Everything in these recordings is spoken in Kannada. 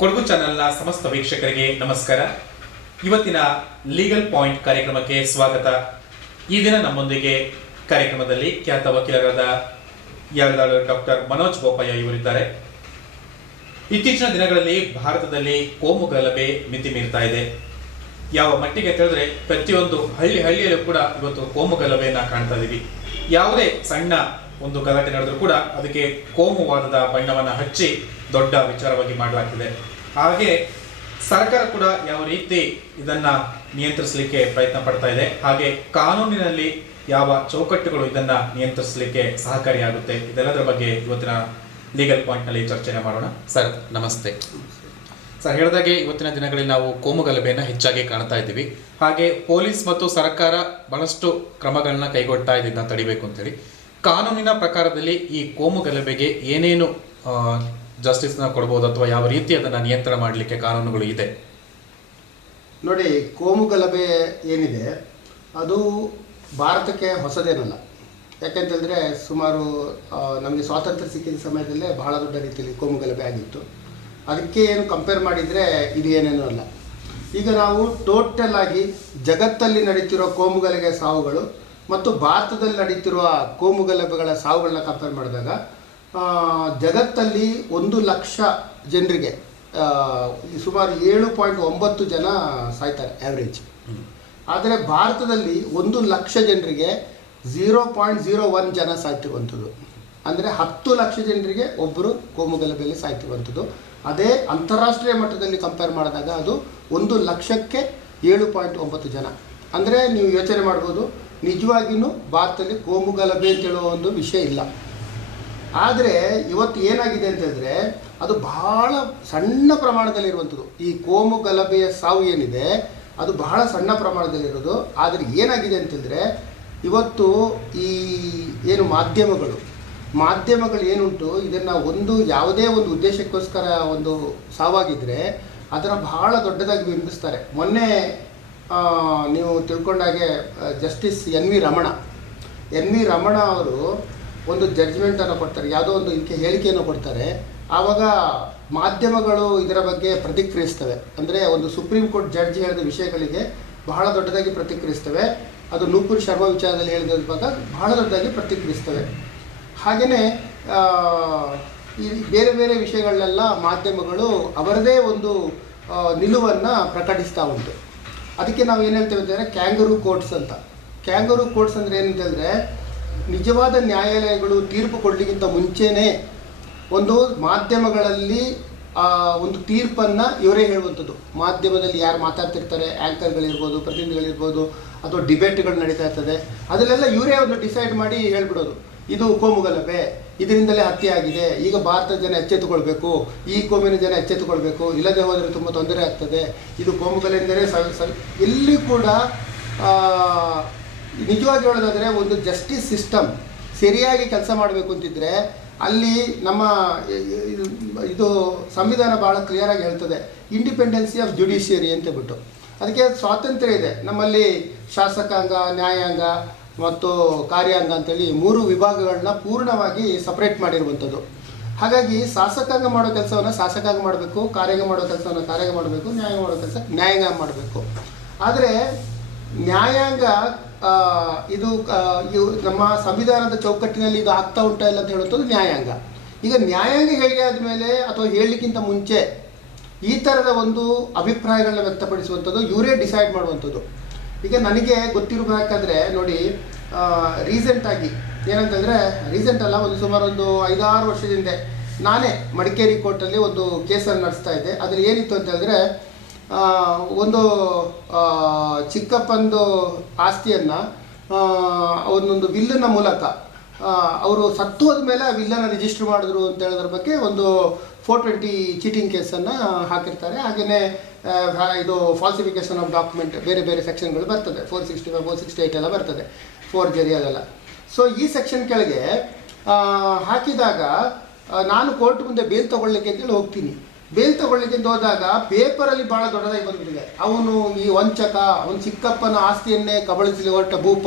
ಕೊಡಗು ಚಾನೆಲ್ನ ಸಮಸ್ತ ವೀಕ್ಷಕರಿಗೆ ನಮಸ್ಕಾರ. ಇವತ್ತಿನ ಲೀಗಲ್ ಪಾಯಿಂಟ್ ಕಾರ್ಯಕ್ರಮಕ್ಕೆ ಸ್ವಾಗತ. ಈ ದಿನ ನಮ್ಮೊಂದಿಗೆ ಕಾರ್ಯಕ್ರಮದಲ್ಲಿ ಖ್ಯಾತ ವಕೀಲರಾದ ಯಾಳದಾಳು ಡಾಕ್ಟರ್ ಮನೋಜ್ ಬೋಪಯ್ಯ ಇವರಿದ್ದಾರೆ. ಇತ್ತೀಚಿನ ದಿನಗಳಲ್ಲಿ ಭಾರತದಲ್ಲಿ ಕೋಮು ಗಲಭೆ ಮಿತಿ ಮೀರ್ತಾ ಇದೆ. ಯಾವ ಮಟ್ಟಿಗೆ ಅಂತ ಹೇಳಿದ್ರೆ ಪ್ರತಿಯೊಂದು ಹಳ್ಳಿಯಲ್ಲೂ ಕೂಡ ಇವತ್ತು ಕೋಮು ಗಲಭೆಯನ್ನ ಕಾಣ್ತಾ ಇದೀವಿ. ಯಾವುದೇ ಸಣ್ಣ ಒಂದು ಗಲಾಟೆ ನಡೆದರೂ ಕೂಡ ಅದಕ್ಕೆ ಕೋಮುವಾದದ ಬಣ್ಣವನ್ನು ಹಚ್ಚಿ ದೊಡ್ಡ ವಿಚಾರವಾಗಿ ಮಾಡಲಾಗ್ತಿದೆ. ಹಾಗೆ ಸರ್ಕಾರ ಕೂಡ ಯಾವ ರೀತಿ ಇದನ್ನ ನಿಯಂತ್ರಿಸಲಿಕ್ಕೆ ಪ್ರಯತ್ನ ಪಡ್ತಾ ಇದೆ, ಹಾಗೆ ಕಾನೂನಿನಲ್ಲಿ ಯಾವ ಚೌಕಟ್ಟುಗಳು ಇದನ್ನ ನಿಯಂತ್ರಿಸಲಿಕ್ಕೆ ಸಹಕಾರಿಯಾಗುತ್ತೆ, ಇದೆಲ್ಲದರ ಬಗ್ಗೆ ಇವತ್ತಿನ ಲೀಗಲ್ ಪಾಯಿಂಟ್ ನಲ್ಲಿ ಚರ್ಚೆ ಮಾಡೋಣ. ಸರ್ ನಮಸ್ತೆ. ಸರ್ ಹೇಳಿದಾಗೆ ಇವತ್ತಿನ ದಿನಗಳಲ್ಲಿ ನಾವು ಕೋಮು ಗಲಭೆಯನ್ನು ಹೆಚ್ಚಾಗಿ ಕಾಣ್ತಾ ಇದ್ದೀವಿ. ಹಾಗೆ ಪೊಲೀಸ್ ಮತ್ತು ಸರ್ಕಾರ ಬಹಳಷ್ಟು ಕ್ರಮಗಳನ್ನ ಕೈಗೊಳ್ತಾ ಇದನ್ನ ತಡಿಬೇಕು ಅಂತೇಳಿ, ಕಾನೂನಿನ ಪ್ರಕಾರದಲ್ಲಿ ಈ ಕೋಮು ಗಲಭೆಗೆ ಏನೇನು ಜಸ್ಟಿಸ್ನ ಕೊಡ್ಬೋದು ಅಥವಾ ಯಾವ ರೀತಿ ಅದನ್ನು ನಿಯಂತ್ರಣ ಮಾಡಲಿಕ್ಕೆ ಕಾನೂನುಗಳು ಇದೆ? ನೋಡಿ, ಕೋಮು ಗಲಭೆ ಏನಿದೆ ಅದು ಭಾರತಕ್ಕೆ ಹೊಸದೇನಲ್ಲ. ಯಾಕೆಂತಂದರೆ ಸುಮಾರು ನಮಗೆ ಸ್ವಾತಂತ್ರ್ಯ ಸಿಕ್ಕಿದ ಸಮಯದಲ್ಲೇ ಬಹಳ ದೊಡ್ಡ ರೀತಿಯಲ್ಲಿ ಕೋಮು ಗಲಭೆ ಆಗಿತ್ತು. ಅದಕ್ಕೆ ಏನು ಕಂಪೇರ್ ಮಾಡಿದರೆ ಇದು ಏನೇನೂ ಅಲ್ಲ. ಈಗ ನಾವು ಟೋಟಲ್ ಆಗಿ ಜಗತ್ತಲ್ಲಿ ನಡೀತಿರೋ ಕೋಮು ಗಲಭೆ ಸಾವುಗಳು ಮತ್ತು ಭಾರತದಲ್ಲಿ ನಡೀತಿರುವ ಕೋಮು ಗಲಭೆಗಳ ಸಾವುಗಳನ್ನ ಕಂಪೇರ್ ಮಾಡಿದಾಗ ಜಗತ್ತಲ್ಲಿ 1 ಲಕ್ಷ ಜನರಿಗೆ ಸುಮಾರು 7.9 ಜನ ಸಾಯ್ತಾರೆ ಆ್ಯಾವ್ರೇಜ್. ಆದರೆ ಭಾರತದಲ್ಲಿ 1 ಲಕ್ಷ ಜನರಿಗೆ 0.01 ಜನ ಸಾಯ್ತಿರುವಂಥದ್ದು. ಅಂದರೆ 10 ಲಕ್ಷ ಜನರಿಗೆ ಒಬ್ಬರು ಕೋಮು ಗಲಭೆಯಲ್ಲಿ ಸಾಯ್ತಿರುವಂಥದ್ದು. ಅದೇ ಅಂತಾರಾಷ್ಟ್ರೀಯ ಮಟ್ಟದಲ್ಲಿ ಕಂಪೇರ್ ಮಾಡಿದಾಗ ಅದು 1 ಲಕ್ಷಕ್ಕೆ 7.9 ಜನ. ಅಂದರೆ ನೀವು ಯೋಚನೆ ಮಾಡ್ಬೋದು, ನಿಜವಾಗಿಯೂ ಭಾರತದಲ್ಲಿ ಕೋಮು ಗಲಭೆ ಅಂತ ಹೇಳುವ ಒಂದು ವಿಷಯ ಇಲ್ಲ. ಆದರೆ ಇವತ್ತು ಏನಾಗಿದೆ ಅಂತಂದರೆ ಅದು ಬಹಳ ಸಣ್ಣ ಪ್ರಮಾಣದಲ್ಲಿರುವಂಥದ್ದು. ಈ ಕೋಮು ಗಲಭೆಯ ಸಾವು ಏನಿದೆ ಅದು ಬಹಳ ಸಣ್ಣ ಪ್ರಮಾಣದಲ್ಲಿರೋದು. ಆದರೆ ಏನಾಗಿದೆ ಅಂತಂದರೆ ಇವತ್ತು ಈ ಏನು ಮಾಧ್ಯಮಗಳು ಏನುಂಟು, ಇದನ್ನು ಯಾವುದೇ ಒಂದು ಉದ್ದೇಶಕ್ಕೋಸ್ಕರ ಒಂದು ಸಾವಾಗಿದ್ದರೆ ಅದರ ಬಹಳ ದೊಡ್ಡದಾಗಿ ಬಿಂಬಿಸ್ತಾರೆ. ಮೊನ್ನೆ ನೀವು ತಿಳ್ಕೊಂಡಾಗೆ ಜಸ್ಟಿಸ್ ಎನ್ ವಿ ರಮಣ ಅವರು ಒಂದು ಜಡ್ಜ್ಮೆಂಟನ್ನು ಕೊಡ್ತಾರೆ, ಯಾವುದೋ ಒಂದು ಇದಕ್ಕೆ ಹೇಳಿಕೆಯನ್ನು ಕೊಡ್ತಾರೆ. ಆವಾಗ ಮಾಧ್ಯಮಗಳು ಇದರ ಬಗ್ಗೆ ಪ್ರತಿಕ್ರಿಯಿಸ್ತವೆ. ಅಂದರೆ ಒಂದು ಸುಪ್ರೀಂ ಕೋರ್ಟ್ ಜಡ್ಜ್ ಹೇಳಿದ ವಿಷಯಗಳಿಗೆ ಬಹಳ ದೊಡ್ಡದಾಗಿ ಪ್ರತಿಕ್ರಿಯಿಸ್ತವೆ. ಅದು ನೂಪುರ್ ಶರ್ಮಾ ವಿಚಾರದಲ್ಲಿ ಹೇಳಿದ ಬಗ್ಗೆ ಬಹಳ ದೊಡ್ಡದಾಗಿ ಪ್ರತಿಕ್ರಿಯಿಸ್ತವೆ. ಹಾಗೆಯೇ ಈ ಬೇರೆ ಬೇರೆ ವಿಷಯಗಳನ್ನೆಲ್ಲ ಮಾಧ್ಯಮಗಳು ಅವರದೇ ಒಂದು ನಿಲುವನ್ನು ಪ್ರಕಟಿಸ್ತಾ ಉಂಟು. ಅದಕ್ಕೆ ನಾವು ಏನು ಹೇಳ್ತೇವೆ ಅಂತಂದರೆ ಕ್ಯಾಂಗರೂ ಕೋರ್ಟ್ಸ್ ಅಂತ. ಕ್ಯಾಂಗರೂ ಕೋರ್ಟ್ಸ್ ಅಂದರೆ ಏನಂತಂದರೆ ನಿಜವಾದ ನ್ಯಾಯಾಲಯಗಳು ತೀರ್ಪು ಕೊಡಲಿಕ್ಕಿಂತ ಮುಂಚೆನೇ ಒಂದು ಮಾಧ್ಯಮಗಳಲ್ಲಿ ಒಂದು ತೀರ್ಪನ್ನು ಇವರೇ ಹೇಳುವಂಥದ್ದು. ಮಾಧ್ಯಮದಲ್ಲಿ ಯಾರು ಮಾತಾಡ್ತಿರ್ತಾರೆ, ಆ್ಯಂಕರ್ಗಳಿರ್ಬೋದು, ಪ್ರತಿನಿಧಿಗಳಿರ್ಬೋದು, ಅಥವಾ ಡಿಬೇಟ್ಗಳು ನಡೀತಾ ಇರ್ತದೆ, ಅದರಲ್ಲೆಲ್ಲ ಇವರೇ ಒಂದು ಡಿಸೈಡ್ ಮಾಡಿ ಹೇಳ್ಬಿಡೋದು, ಇದು ಕೋಮು ಗಲಭೆ, ಇದರಿಂದಲೇ ಹತ್ಯೆ ಆಗಿದೆ, ಈಗ ಭಾರತದ ಜನ ಎಚ್ಚೆತ್ತುಕೊಳ್ಬೇಕು, ಈ ಕೋಮಿನ ಜನ ಎಚ್ಚೆತ್ತುಕೊಳ್ಬೇಕು, ಇಲ್ಲದೆ ಹೋದರೆ ತುಂಬ ತೊಂದರೆ ಆಗ್ತದೆ, ಇದು ಕೋಮು ಗಲಭೆಯಿಂದಲೇ ಎಲ್ಲಿ ಕೂಡ ನಿಜವಾಗಿ ಹೇಳೋದಾದರೆ ಒಂದು ಜಸ್ಟಿಸ್ ಸಿಸ್ಟಮ್ ಸರಿಯಾಗಿ ಕೆಲಸ ಮಾಡಬೇಕು ಅಂತಿದ್ದರೆ ಅಲ್ಲಿ ನಮ್ಮ ಇದು ಸಂವಿಧಾನ ಭಾಳ ಕ್ಲಿಯರಾಗಿ ಹೇಳ್ತದೆ, ಇಂಡಿಪೆಂಡೆನ್ಸಿ ಆಫ್ ಜುಡಿಷಿಯರಿ ಅಂತ ಬಿಟ್ಟು. ಅದಕ್ಕೆ ಸ್ವಾತಂತ್ರ್ಯ ಇದೆ ನಮ್ಮಲ್ಲಿ. ಶಾಸಕಾಂಗ, ನ್ಯಾಯಾಂಗ ಮತ್ತು ಕಾರ್ಯಾಂಗ ಅಂತೇಳಿ 3 ವಿಭಾಗಗಳನ್ನ ಪೂರ್ಣವಾಗಿ ಸಪ್ರೇಟ್ ಮಾಡಿರುವಂಥದ್ದು. ಹಾಗಾಗಿ ಶಾಸಕಾಂಗ ಮಾಡೋ ಕೆಲಸವನ್ನು ಶಾಸಕಾಂಗ ಮಾಡಬೇಕು, ಕಾರ್ಯಾಂಗ ಮಾಡೋ ಕೆಲಸವನ್ನು ಕಾರ್ಯಾಂಗ ಮಾಡಬೇಕು, ನ್ಯಾಯಾಂಗ ಮಾಡೋ ಕೆಲಸ ನ್ಯಾಯಾಂಗ ಮಾಡಬೇಕು. ಆದರೆ ನ್ಯಾಯಾಂಗ ಇದು ನಮ್ಮ ಸಂವಿಧಾನದ ಚೌಕಟ್ಟಿನಲ್ಲಿ ಇದು ಆಗ್ತಾ ಉಂಟಾ ಇಲ್ಲ ಅಂತ ಹೇಳುವಂಥದ್ದು ನ್ಯಾಯಾಂಗ. ಈಗ ನ್ಯಾಯಾಂಗ ಹೇಗೆ ಆದಮೇಲೆ ಅಥವಾ ಹೇಳಲಿಕ್ಕಿಂತ ಮುಂಚೆ ಈ ಥರದ ಒಂದು ಅಭಿಪ್ರಾಯಗಳನ್ನ ವ್ಯಕ್ತಪಡಿಸುವಂಥದ್ದು ಇವರೇ ಡಿಸೈಡ್ ಮಾಡುವಂಥದ್ದು. ಈಗ ನನಗೆ ಗೊತ್ತಿರಬೇಕಾದ್ರೆ ನೋಡಿ, ರೀಸೆಂಟಾಗಿ ಏನಂತಂದರೆ, ರೀಸೆಂಟ್ ಅಲ್ಲ, ಸುಮಾರು 5-6 ವರ್ಷದ ಹಿಂದೆ ನಾನೇ ಮಡಿಕೇರಿ ಕೋರ್ಟಲ್ಲಿ ಒಂದು ಕೇಸನ್ನು ನಡೆಸ್ತಾ ಇದ್ದೆ. ಅದರಲ್ಲಿ ಏನಿತ್ತು ಅಂತ ಹೇಳಿದ್ರೆ, ಒಂದು ಚಿಕ್ಕಪ್ಪಂದು ಆಸ್ತಿಯನ್ನು ಒಂದೊಂದು ವಿಲ್ಲನ ಮೂಲಕ ಅವರು ಸತ್ತು ಹೋದ್ಮೇಲೆ ಆ ವಿಲ್ಲನ್ನು ರಿಜಿಸ್ಟರ್ ಮಾಡಿದ್ರು ಅಂತ ಹೇಳೋದ್ರ ಬಗ್ಗೆ ಒಂದು 420 ಚೀಟಿಂಗ್ ಕೇಸನ್ನು ಹಾಕಿರ್ತಾರೆ. ಹಾಗೆಯೇ ಇದು ಫಾಲ್ಸಿಫಿಕೇಷನ್ ಆಫ್ ಡಾಕ್ಯುಮೆಂಟ್ ಬೇರೆ ಬೇರೆ ಸೆಕ್ಷನ್ಗಳು ಬರ್ತದೆ, 465, 468 ಎಲ್ಲ ಬರ್ತದೆ, ಫೋರ್ಜರಿ ಅದೆಲ್ಲ. ಸೊ ಈ ಸೆಕ್ಷನ್ ಕೆಳಗೆ ಹಾಕಿದಾಗ ನಾನು ಕೋರ್ಟ್ ಮುಂದೆ ಬೇಲ್ ತೊಗೊಳ್ಳಿಕ್ಕೆ ಅಂತೇಳಿ ಹೋಗ್ತೀನಿ. ಬೇಲ್ ತೊಗೊಳ್ಳಿಕ್ಕೆ ಹೋದಾಗ ಪೇಪರಲ್ಲಿ ಭಾಳ ದೊಡ್ಡದಾಗಿ ಬಂದ್ಬಿಟ್ಟಿದೆ, ಅವನು ಈ ವಂಚಕ, ಅವನು ಚಿಕ್ಕಪ್ಪನ ಆಸ್ತಿಯನ್ನೇ ಕಬಳಿಸಲಿ ಹೊರಟ ಭೂಪ,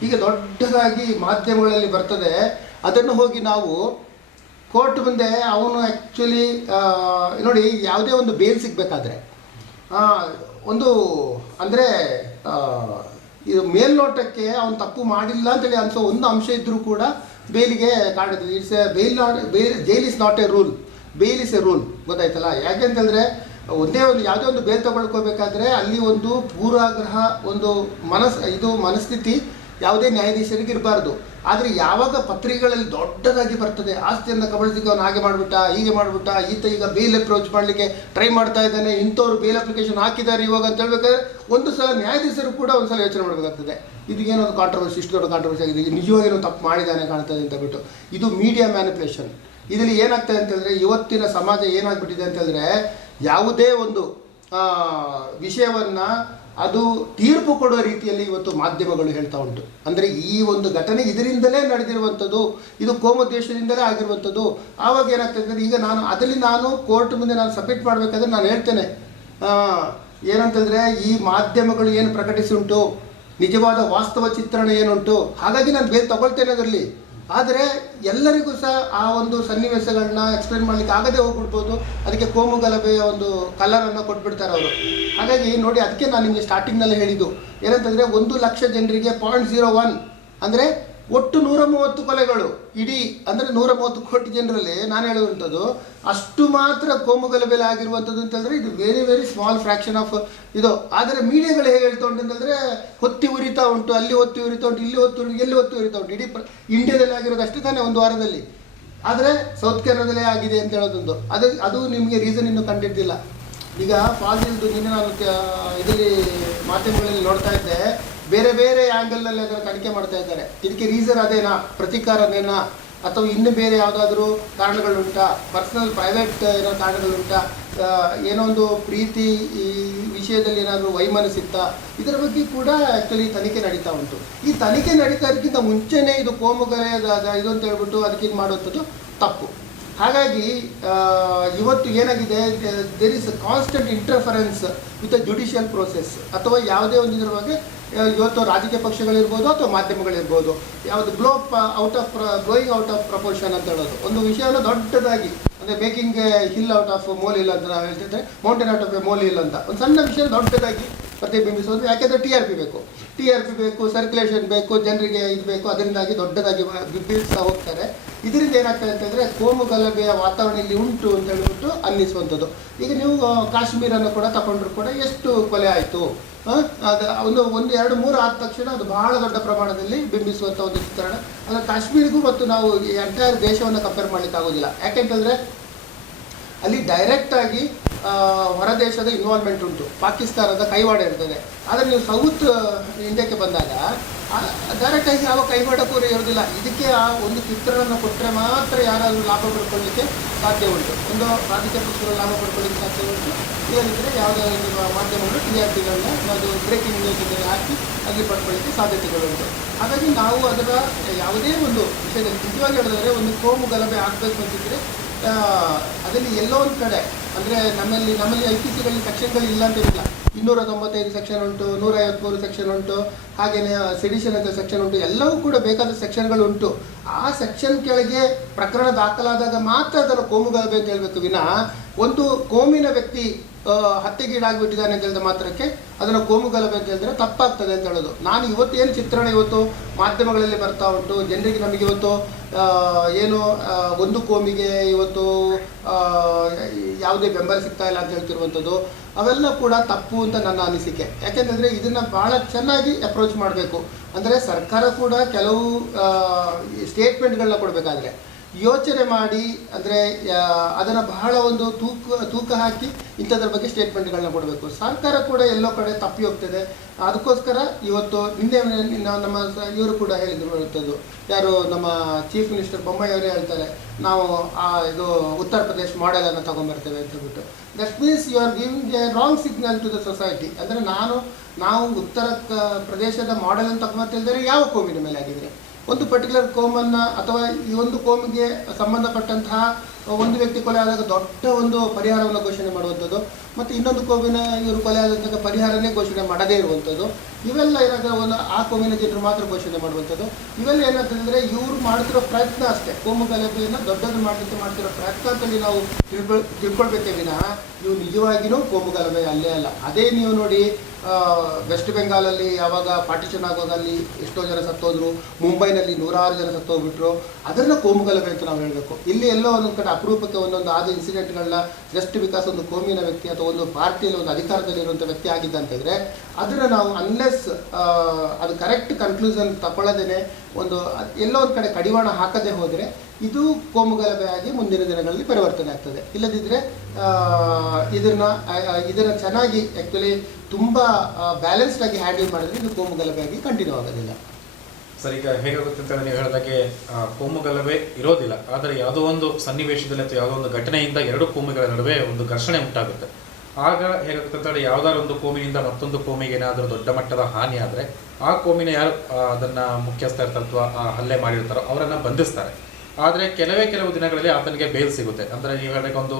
ಹೀಗೆ ದೊಡ್ಡದಾಗಿ ಮಾಧ್ಯಮಗಳಲ್ಲಿ ಬರ್ತದೆ. ಅದನ್ನು ಹೋಗಿ ನಾವು ಕೋರ್ಟ್ ಮುಂದೆ ಅವನು ಆ್ಯಕ್ಚುಲಿ ನೋಡಿ, ಯಾವುದೇ ಒಂದು ಬೇಲ್ ಸಿಗಬೇಕಾದ್ರೆ ಒಂದು ಅಂದರೆ ಇದು ಮೇಲ್ನೋಟಕ್ಕೆ ಅವನು ತಪ್ಪು ಮಾಡಿಲ್ಲ ಅಂತೇಳಿ ಅನಿಸೋ ಒಂದು ಅಂಶ ಇದ್ದರೂ ಕೂಡ ಬೇಲಿಗೆ ಕಾರಣದ it's a bail not jail is not a rule, bail is a rule. ಗೊತ್ತಾಯ್ತಲ್ಲ? ಯಾಕೆಂತಂದರೆ ಯಾವುದೇ ಒಂದು ಬೇಲ್ ತಗೊಳ್ಕೋಬೇಕಾದ್ರೆ ಅಲ್ಲಿ ಒಂದು ಪೂರ್ವಾಗ್ರಹ, ಒಂದು ಮನಸ್ಥಿತಿ ಯಾವುದೇ ನ್ಯಾಯಾಧೀಶರಿಗೆ ಇರಬಾರ್ದು. ಆದರೆ ಯಾವಾಗ ಪತ್ರಿಕೆಗಳಲ್ಲಿ ದೊಡ್ಡದಾಗಿ ಬರ್ತದೆ, ಆಸ್ತಿಯನ್ನು ಕಬಳಿಸಿಕೆ ಅವನು ಹಾಗೆ ಮಾಡಿಬಿಟ್ಟ, ಹೀಗೆ ಮಾಡಿಬಿಟ್ಟ, ಈತ ಈಗ ಬೇಲ್ ಅಪ್ರೋಚ್ ಮಾಡಲಿಕ್ಕೆ ಟ್ರೈ ಮಾಡ್ತಾ ಇದ್ದಾನೆ, ಇಂಥವ್ರು ಬೇಲ್ ಅಪ್ಲಿಕೇಶನ್ ಹಾಕಿದ್ದಾರೆ ಇವಾಗ ಅಂತ ಹೇಳ್ಬೇಕಾದ್ರೆ ಒಂದು ಸಲ ನ್ಯಾಯಾಧೀಶರು ಕೂಡ ಒಂದು ಸಲ ಯೋಚನೆ ಮಾಡಬೇಕಾಗ್ತದೆ. ಇದು ಏನೊಂದು ಕಾಂಟ್ರವರ್ಸಿ, ಇಷ್ಟು ದೊಡ್ಡ ಕಾಂಟ್ರವರ್ಸಿ ಆಗಿದೆ, ಈಗ ನಿಜವಾಗೇನೋ ತಪ್ಪು ಮಾಡಿದ್ದಾನೆ ಕಾಣ್ತದೆ ಅಂತ ಬಿಟ್ಟು. ಇದು ಮೀಡಿಯಾ ಮ್ಯಾನಿಪುಲೇಷನ್. ಇದರಲ್ಲಿ ಏನಾಗ್ತದೆ ಅಂತಂದರೆ, ಇವತ್ತಿನ ಸಮಾಜ ಏನಾಗ್ಬಿಟ್ಟಿದೆ ಅಂತಂದರೆ, ಯಾವುದೇ ಒಂದು ವಿಷಯವನ್ನು ಅದು ತೀರ್ಪು ಕೊಡುವ ರೀತಿಯಲ್ಲಿ ಇವತ್ತು ಮಾಧ್ಯಮಗಳು ಹೇಳ್ತಾ ಉಂಟು. ಅಂದರೆ ಈ ಒಂದು ಘಟನೆ ಇದರಿಂದಲೇ ನಡೆದಿರುವಂಥದ್ದು, ಇದು ಕೋಮೋದ್ದೇಶದಿಂದಲೇ ಆಗಿರುವಂಥದ್ದು. ಆವಾಗ ಏನಾಗ್ತದೆ ಅಂದರೆ, ಈಗ ನಾನು ಕೋರ್ಟ್ ಮುಂದೆ ನಾನು ಸಬ್ಮಿಟ್ ಮಾಡಬೇಕಾದ್ರೆ ನಾನು ಹೇಳ್ತೇನೆ ಏನಂತಂದರೆ, ಈ ಮಾಧ್ಯಮಗಳು ಏನು ಪ್ರಕಟಿಸುಂಟು, ನಿಜವಾದ ವಾಸ್ತವ ಚಿತ್ರಣ ಏನುಂಟು, ಹಾಗಾಗಿ ನಾನು ಬೇಲ್ ತಗೊಳ್ತೇನೆ ಅದರಲ್ಲಿ. ಆದರೆ ಎಲ್ಲರಿಗೂ ಸಹ ಆ ಒಂದು ಸನ್ನಿವೇಶಗಳನ್ನ ಎಕ್ಸ್ಪ್ಲೇನ್ ಮಾಡಲಿಕ್ಕೆ ಆಗದೆ ಹೋಗ್ಬಿಡ್ಬೋದು. ಅದಕ್ಕೆ ಕೋಮು ಗಲಭೆಯ ಒಂದು ಕಲರನ್ನು ಕೊಟ್ಬಿಡ್ತಾರೆ ಅವರು. ಹಾಗಾಗಿ ನೋಡಿ, ಅದಕ್ಕೆ ನಾನು ನಿಮಗೆ ಸ್ಟಾರ್ಟಿಂಗ್ನಲ್ಲಿ ಹೇಳಿದ್ದು ಏನಂತಂದರೆ, 1,00,000 ಜನರಿಗೆ 0.01 ಅಂದರೆ ಒಟ್ಟು 130 ಕೊಲೆಗಳು ಇಡೀ, ಅಂದರೆ 130 ಕೋಟಿ ಜನರಲ್ಲಿ ನಾನು ಹೇಳುವಂಥದ್ದು ಅಷ್ಟು ಮಾತ್ರ ಕೋಮು ಗಲಭೆಯಲ್ಲಿ ಆಗಿರುವಂಥದ್ದು ಅಂತಂದರೆ ಇದು very very small fraction of ಇದು. ಆದರೆ ಮೀಡಿಯಾಗಳು ಹೇಗೆ ಹೇಳ್ತಾ ಉಂಟು ಅಂತಂದರೆ, ಹೊತ್ತಿ ಉರಿತಾ ಉಂಟು, ಅಲ್ಲಿ ಹೊತ್ತಿ ಉರಿತಾ ಉಂಟು, ಇಲ್ಲಿ ಎಲ್ಲಿ ಹೊತ್ತಿ ಉರಿತಾ ಉಂಟು. ಇಡೀ ಇಂಡಿಯಾದಲ್ಲಿ ಆಗಿರೋದು ಅಷ್ಟೇ ತಾನೇ ಒಂದು ವಾರದಲ್ಲಿ. ಆದರೆ ಸೌತ್ ಕೇರಳದಲ್ಲೇ ಆಗಿದೆ ಅಂತ ಹೇಳೋದೊಂದು ಅದು ನಿಮಗೆ ರೀಸನ್ ಇನ್ನೂ ಕಂಡಿದ್ದಿಲ್ಲ. ಈಗ ಫಾಜಿಲ್ದು ನಿನ್ನೆ ನಾನು ಇದರಲ್ಲಿ ಮಾಧ್ಯಮಗಳಲ್ಲಿ ನೋಡ್ತಾ ಇದ್ದೆ, ಬೇರೆ ಬೇರೆ ಆ್ಯಂಗಲ್ನಲ್ಲಿ ಅದನ್ನು ತನಿಖೆ ಮಾಡ್ತಾ ಇದ್ದಾರೆ. ಇದಕ್ಕೆ ರೀಸನ್ ಅದೇನಾ, ಪ್ರತೀಕಾರನೇನಾ, ಅಥವಾ ಇನ್ನು ಬೇರೆ ಯಾವುದಾದ್ರೂ ಕಾರಣಗಳುಂಟಾ, ಪರ್ಸನಲ್ ಪ್ರೈವೇಟ್ ಏನೋ ಕಾರಣಗಳುಂಟಾ, ಏನೋ ಒಂದು ಪ್ರೀತಿ ಈ ವಿಷಯದಲ್ಲಿ ಏನಾದರೂ ವೈಮನಸ್ಸಿತ್ತಾ, ಇದರ ಬಗ್ಗೆ ಕೂಡ ಆ್ಯಕ್ಚುಲಿ ತನಿಖೆ ನಡೀತಾ ಉಂಟು. ಈ ತನಿಖೆ ನಡೀತಾ ಇದಕ್ಕಿಂತ ಮುಂಚೆನೇ ಇದು ಕೋಮುಗಲಭೆ ಇದು ಅಂತ ಹೇಳ್ಬಿಟ್ಟು ಅದಕ್ಕೆ ಇದು ಮಾಡುವಂಥದ್ದು ತಪ್ಪು. ಹಾಗಾಗಿ ಇವತ್ತು ಏನಾಗಿದೆ, there is constant interference with the judicial process, ಅಥವಾ ಯಾವುದೇ ಒಂದು ಇದರ ಬಗ್ಗೆ ಇವತ್ತು ರಾಜಕೀಯ ಪಕ್ಷಗಳಿರ್ಬೋದು ಅಥವಾ ಮಾಧ್ಯಮಗಳಿರ್ಬೋದು, ಯಾವುದು ಬ್ಲೋಯಿಂಗ್ ಔಟ್ ಆಫ್ ಪ್ರಪೋರ್ಷನ್ ಅಂತ ಹೇಳೋದು. ಒಂದು ವಿಷಯವನ್ನು ದೊಡ್ಡದಾಗಿ, ಅಂದರೆ making a hill out of molehill ಅಂತ ನಾವು ಹೇಳ್ತಿದ್ರೆ, mountain out of a molehill ಅಂತ ಒಂದು ಸಣ್ಣ ವಿಷಯ ದೊಡ್ಡದಾಗಿ ಪ್ರತಿಬಿಂಬಿಸೋದು. ಯಾಕೆಂದರೆ ಟಿ ಆರ್ ಪಿ ಬೇಕು, ಸರ್ಕ್ಯುಲೇಷನ್ ಬೇಕು, ಜನರಿಗೆ ಇದು ಬೇಕು, ಅದರಿಂದಾಗಿ ದೊಡ್ಡದಾಗಿ ಬಿಂಬಿಸ್ತಾ ಹೋಗ್ತಾರೆ. ಇದರಿಂದ ಏನಾಗ್ತದೆ ಅಂತಂದರೆ, ಕೋಮು ಗಲಭೆಯ ವಾತಾವರಣ ಇಲ್ಲಿ ಉಂಟು ಅಂತ ಹೇಳ್ಬಿಟ್ಟು ಅನ್ನಿಸುವಂಥದ್ದು. ಈಗ ನೀವು ಕಾಶ್ಮೀರನ್ನು ಕೂಡ ತಗೊಂಡ್ರು ಕೂಡ ಎಷ್ಟು ಕೊಲೆ ಆಯಿತು, ಅದು ಒಂದು 1, 2, 3 ಆದ ತಕ್ಷಣ ಅದು ಬಹಳ ದೊಡ್ಡ ಪ್ರಮಾಣದಲ್ಲಿ ಬಿಂಬಿಸುವಂಥ ಒಂದು ಚಿತ್ರಣ. ಅಂದರೆ ಕಾಶ್ಮೀರಿಗೂ ಮತ್ತು ನಾವು ಈ ಎಂಟೈರ್ ದೇಶವನ್ನು ಕಂಪೇರ್ ಮಾಡಲಿಕ್ಕೆ ಆಗೋದಿಲ್ಲ. ಯಾಕೆಂತಂದರೆ ಅಲ್ಲಿ ಡೈರೆಕ್ಟಾಗಿ ಹೊರ ದೇಶದ ಇನ್ವಾಲ್ವ್ಮೆಂಟ್ ಉಂಟು, ಪಾಕಿಸ್ತಾನದ ಕೈವಾಡ ಇರ್ತದೆ. ಆದರೆ ನೀವು ಸೌತ್ ಇಂಡಿಯಾಕ್ಕೆ ಬಂದಾಗ ಡೈರೆಕ್ಟಾಗಿ ಯಾವ ಕೈವಾಡ ಕೂಡ ಇರೋದಿಲ್ಲ. ಇದಕ್ಕೆ ಆ ಒಂದು ಚಿತ್ರಣವನ್ನು ಕೊಟ್ಟರೆ ಮಾತ್ರ ಯಾರಾದರೂ ಲಾಭ ಪಡ್ಕೊಳ್ಳಿಕ್ಕೆ ಸಾಧ್ಯ ಉಂಟು, ಒಂದು ರಾಜಕೀಯ ಪಕ್ಷಗಳು ಲಾಭ ಪಡ್ಕೊಳ್ಳಿಕ್ಕೆ ಸಾಧ್ಯ ಉಂಟು. ಇಲ್ಲದಿದ್ದರೆ ಯಾವುದೇ ಮಾಧ್ಯಮಗಳು TRPಗಳನ್ನ ಅದು ಬ್ರೇಕಿಂಗ್ ನ್ಯೂಸ್ ಹಾಕಿ ಅಲ್ಲಿ ಪಡ್ಕೊಳ್ಳಿಕ್ಕೆ ಸಾಧ್ಯತೆಗಳುಂಟು. ಹಾಗಾಗಿ ನಾವು ಅದರ ಯಾವುದೇ ಒಂದು ವಿಷಯದಲ್ಲಿ ನಿಜವಾಗಿ ಹೇಳಿದರೆ, ಒಂದು ಕೋಮು ಗಲಭೆ ಆಗಬೇಕು ಅಂತಿದ್ದರೆ ಅದರಲ್ಲಿ ಎಲ್ಲೋ ಒಂದು ಕಡೆ, ಅಂದರೆ ನಮ್ಮಲ್ಲಿ IPCಗಳಲ್ಲಿ ಸೆಕ್ಷನ್ಗಳು ಇಲ್ಲ ಅಂತಿರಲಿಲ್ಲ. 295 ಸೆಕ್ಷನ್ ಉಂಟು, 153 ಸೆಕ್ಷನ್ ಉಂಟು, ಹಾಗೆಯೇ ಸೆಡಿಷನ್ ಅಂತ ಸೆಕ್ಷನ್ ಉಂಟು, ಎಲ್ಲವೂ ಕೂಡ ಬೇಕಾದ ಸೆಕ್ಷನ್ಗಳು ಉಂಟು. ಆ ಸೆಕ್ಷನ್ ಕೆಳಗೆ ಪ್ರಕರಣ ದಾಖಲಾದಾಗ ಮಾತ್ರ ಅದನ್ನು ಕೋಮು ಗಲಭೆ ಅಂತ ಹೇಳಬೇಕು ವಿನಃ, ಒಂದು ಕೋಮಿನ ವ್ಯಕ್ತಿ ಹತ್ಯೆಗೀಡಾಗಿಬಿಟ್ಟಿದ್ದಾನೆ ಅಂತ ಹೇಳಿದ ಮಾತ್ರಕ್ಕೆ ಅದನ್ನು ಕೋಮು ಗಲಭೆ ಅಂತ ಹೇಳಿದ್ರೆ ತಪ್ಪಾಗ್ತದೆ ಅಂತ ಹೇಳೋದು. ನಾನು ಇವತ್ತು ಏನು ಚಿತ್ರಣ ಇವತ್ತು ಮಾಧ್ಯಮಗಳಲ್ಲಿ ಬರ್ತಾ ಉಂಟು, ಜನರಿಗೆ ನಮಗೆ ಇವತ್ತು ಏನು ಒಂದು ಕೋಮಿಗೆ ಇವತ್ತು ಯಾವುದೇ ಬೆಂಬಲ ಸಿಗ್ತಾ ಇಲ್ಲ ಅಂತ ಹೇಳ್ತಿರುವಂಥದ್ದು, ಅವೆಲ್ಲ ಕೂಡ ತಪ್ಪು ಅಂತ ನನ್ನ ಅನಿಸಿಕೆ. ಯಾಕೆಂತಂದರೆ ಇದನ್ನು ಭಾಳ ಚೆನ್ನಾಗಿ ಅಪ್ರೋಚ್ ಮಾಡಬೇಕು. ಅಂದರೆ ಸರ್ಕಾರ ಕೂಡ ಕೆಲವು ಸ್ಟೇಟ್ಮೆಂಟ್ಗಳನ್ನ ಕೊಡಬೇಕಾದ್ರೆ ಯೋಚನೆ ಮಾಡಿ, ಅಂದರೆ ಅದನ್ನು ಬಹಳ ಒಂದು ತೂಕ ಹಾಕಿ ಇಂಥದ್ರ ಬಗ್ಗೆ ಸ್ಟೇಟ್ಮೆಂಟ್ಗಳನ್ನ ಕೊಡಬೇಕು. ಸರ್ಕಾರ ಕೂಡ ಎಲ್ಲೋ ಕಡೆ ತಪ್ಪಿ ಹೋಗ್ತದೆ. ಅದಕ್ಕೋಸ್ಕರ ಇವತ್ತು ನಿನ್ನೆ ನಮ್ಮ ಇವರು ಕೂಡ ಹೇಳಿದ್ರು, ಯಾರು ನಮ್ಮ ಚೀಫ್ ಮಿನಿಸ್ಟರ್ ಬೊಮ್ಮಾಯಿ ಅವರೇ ಹೇಳ್ತಾರೆ, ನಾವು ಇದು ಉತ್ತರ ಪ್ರದೇಶ್ ಮಾಡೆಲನ್ನು ತಗೊಂಡ್ಬರ್ತೇವೆ ಅಂತ ಹೇಳ್ಬಿಟ್ಟು. That means you are giving a wrong signal to the society. ಅಂದರೆ ನಾವು ಉತ್ತರ ಪ್ರದೇಶದ ಮಾಡೆಲನ್ನು ತಗೊಂಬರ್ತಿದ್ದಾರೆ ಯಾವ ಕೋಮಿನ ಮೇಲೆ ಆಗಿದ್ರೆ, ಒಂದು ಪರ್ಟಿಕ್ಯುಲರ್ ಕೋಮನ್ನು ಅಥವಾ ಈ ಒಂದು ಕೋಮಿಗೆ ಸಂಬಂಧಪಟ್ಟಂತಹ ಒಂದು ವ್ಯಕ್ತಿ ಕೊಲೆ ಆದಾಗ ದೊಡ್ಡ ಒಂದು ಪರಿಹಾರವನ್ನು ಘೋಷಣೆ ಮಾಡುವಂಥದ್ದು, ಮತ್ತು ಇನ್ನೊಂದು ಕೋಮಿನ ಇವರು ಕೊಲೆ ಆದಂತಹ ಪರಿಹಾರನೇ ಘೋಷಣೆ ಮಾಡದೇ ಇರುವಂಥದ್ದು, ಇವೆಲ್ಲ ಏನಾದರೂ ಒಂದು ಆ ಕೋಮಿನ ಜನರು ಮಾತ್ರ ಘೋಷಣೆ ಮಾಡುವಂಥದ್ದು. ಇವೆಲ್ಲ ಏನಂತಂದರೆ ಇವರು ಮಾಡ್ತಿರೋ ಪ್ರಯತ್ನ ಅಷ್ಟೇ, ಕೋಮು ಗಲಭೆಯನ್ನು ದೊಡ್ಡದು ಮಾಡಲಿಕ್ಕೆ ಮಾಡ್ತಿರೋ ಪ್ರಯತ್ನ ಅಂತೇಳಿ ನಾವು ತಿಳ್ಕೊಳ್ಬೇಕೇ ವಿನಃ ಇವು ನಿಜವಾಗಿಯೂ ಕೋಮು ಗಲಭೆ ಅಲ್ಲೇ ಅಲ್ಲ. ಅದೇ ನೀವು ನೋಡಿ ವೆಸ್ಟ್ ಬೆಂಗಾಲಲ್ಲಿ ಯಾವಾಗ ಪಾರ್ಟಿಷನ್ ಆಗುವಾಗ ಅಲ್ಲಿ ಎಷ್ಟೋ ಜನ ಸತ್ತೋದ್ರು, ಮುಂಬೈನಲ್ಲಿ 106 ಜನ ಸತ್ತೋಗ್ಬಿಟ್ರು, ಅದನ್ನು ಕೋಮು ಗಲಭೆ ಅಂತ ನಾವು ಹೇಳಬೇಕು. ಇಲ್ಲಿ ಎಲ್ಲೋ ಒಂದೊಂದು ಕಡೆ ಅಪರೂಪಕ್ಕೆ ಒಂದೊಂದು ಆದ ಇನ್ಸಿಡೆಂಟ್ಗಳನ್ನ ಜಸ್ಟ್ ಬಿಕಾಸ್ ಒಂದು ಕೋಮಿನ ವ್ಯಕ್ತಿ ಅಥವಾ ಒಂದು ಪಾರ್ಟಿಯಲ್ಲಿ ಒಂದು ಅಧಿಕಾರದಲ್ಲಿರುವಂಥ ವ್ಯಕ್ತಿ ಆಗಿದ್ದಂತಿದ್ರೆ ಅದನ್ನು ನಾವು ಅನ್ಲೆಸ್ ಅದು ಕರೆಕ್ಟ್ ಕನ್ಕ್ಲೂಷನ್ ತಗೊಳ್ಳದೇನೆ ಒಂದು ಎಲ್ಲೋ ಒಂದು ಕಡೆ ಕಡಿವಾಣ ಹಾಕದೆ ಹೋದರೆ ಇದು ಕೋಮು ಗಲಭೆ ಆಗಿ ಮುಂದಿನ ದಿನಗಳಲ್ಲಿ ಪರಿವರ್ತನೆ ಆಗ್ತದೆ. ಇಲ್ಲದಿದ್ದರೆ ಇದನ್ನು ಚೆನ್ನಾಗಿ ಆ್ಯಕ್ಚುಲಿ ತುಂಬ ಬ್ಯಾಲೆನ್ಸ್ಡ್ ಆಗಿ ಹ್ಯಾಂಡಲ್ ಮಾಡಿದ್ರೆ ಇದು ಕೋಮು ಗಲಭೆ ಆಗಿ ಕಂಟಿನ್ಯೂ ಆಗೋದಿಲ್ಲ. ಸರ್, ಈಗ ಹೇಗಾಗುತ್ತೆ ಅಂತ ನೀವು ಹೇಳಿದಾಗೆ ಕೋಮು ಗಲಭೆ ಇರೋದಿಲ್ಲ, ಆದರೆ ಯಾವುದೋ ಒಂದು ಸನ್ನಿವೇಶದಲ್ಲಿ ಅಥವಾ ಯಾವುದೋ ಒಂದು ಘಟನೆಯಿಂದ ಎರಡು ಕೋಮಿಗಳ ನಡುವೆ ಒಂದು ಘರ್ಷಣೆ ಉಂಟಾಗುತ್ತೆ. ಆಗ ಹೇಗಾಗುತ್ತೆ ಅಂತೇಳಿ ಯಾವುದಾದ್ರು ಒಂದು ಕೋಮಿನಿಂದ ಮತ್ತೊಂದು ಕೋಮಿಗೆ ಏನಾದರೂ ದೊಡ್ಡ ಮಟ್ಟದ ಹಾನಿ ಆದರೆ ಆ ಕೋಮಿನ ಯಾರು ಅದನ್ನು ಮುಖ್ಯಸ್ಥ ಇರ್ತಾರೆ ಅಥವಾ ಹಲ್ಲೆ ಮಾಡಿರ್ತಾರೋ ಅವರನ್ನು ಬಂಧಿಸ್ತಾರೆ. ಆದರೆ ಕೆಲವು ದಿನಗಳಲ್ಲಿ ಆತನಿಗೆ ಬೇಲ್ ಸಿಗುತ್ತೆ. ಅಂದರೆ ನೀವು ಹೇಳಿದಾಗ ಒಂದು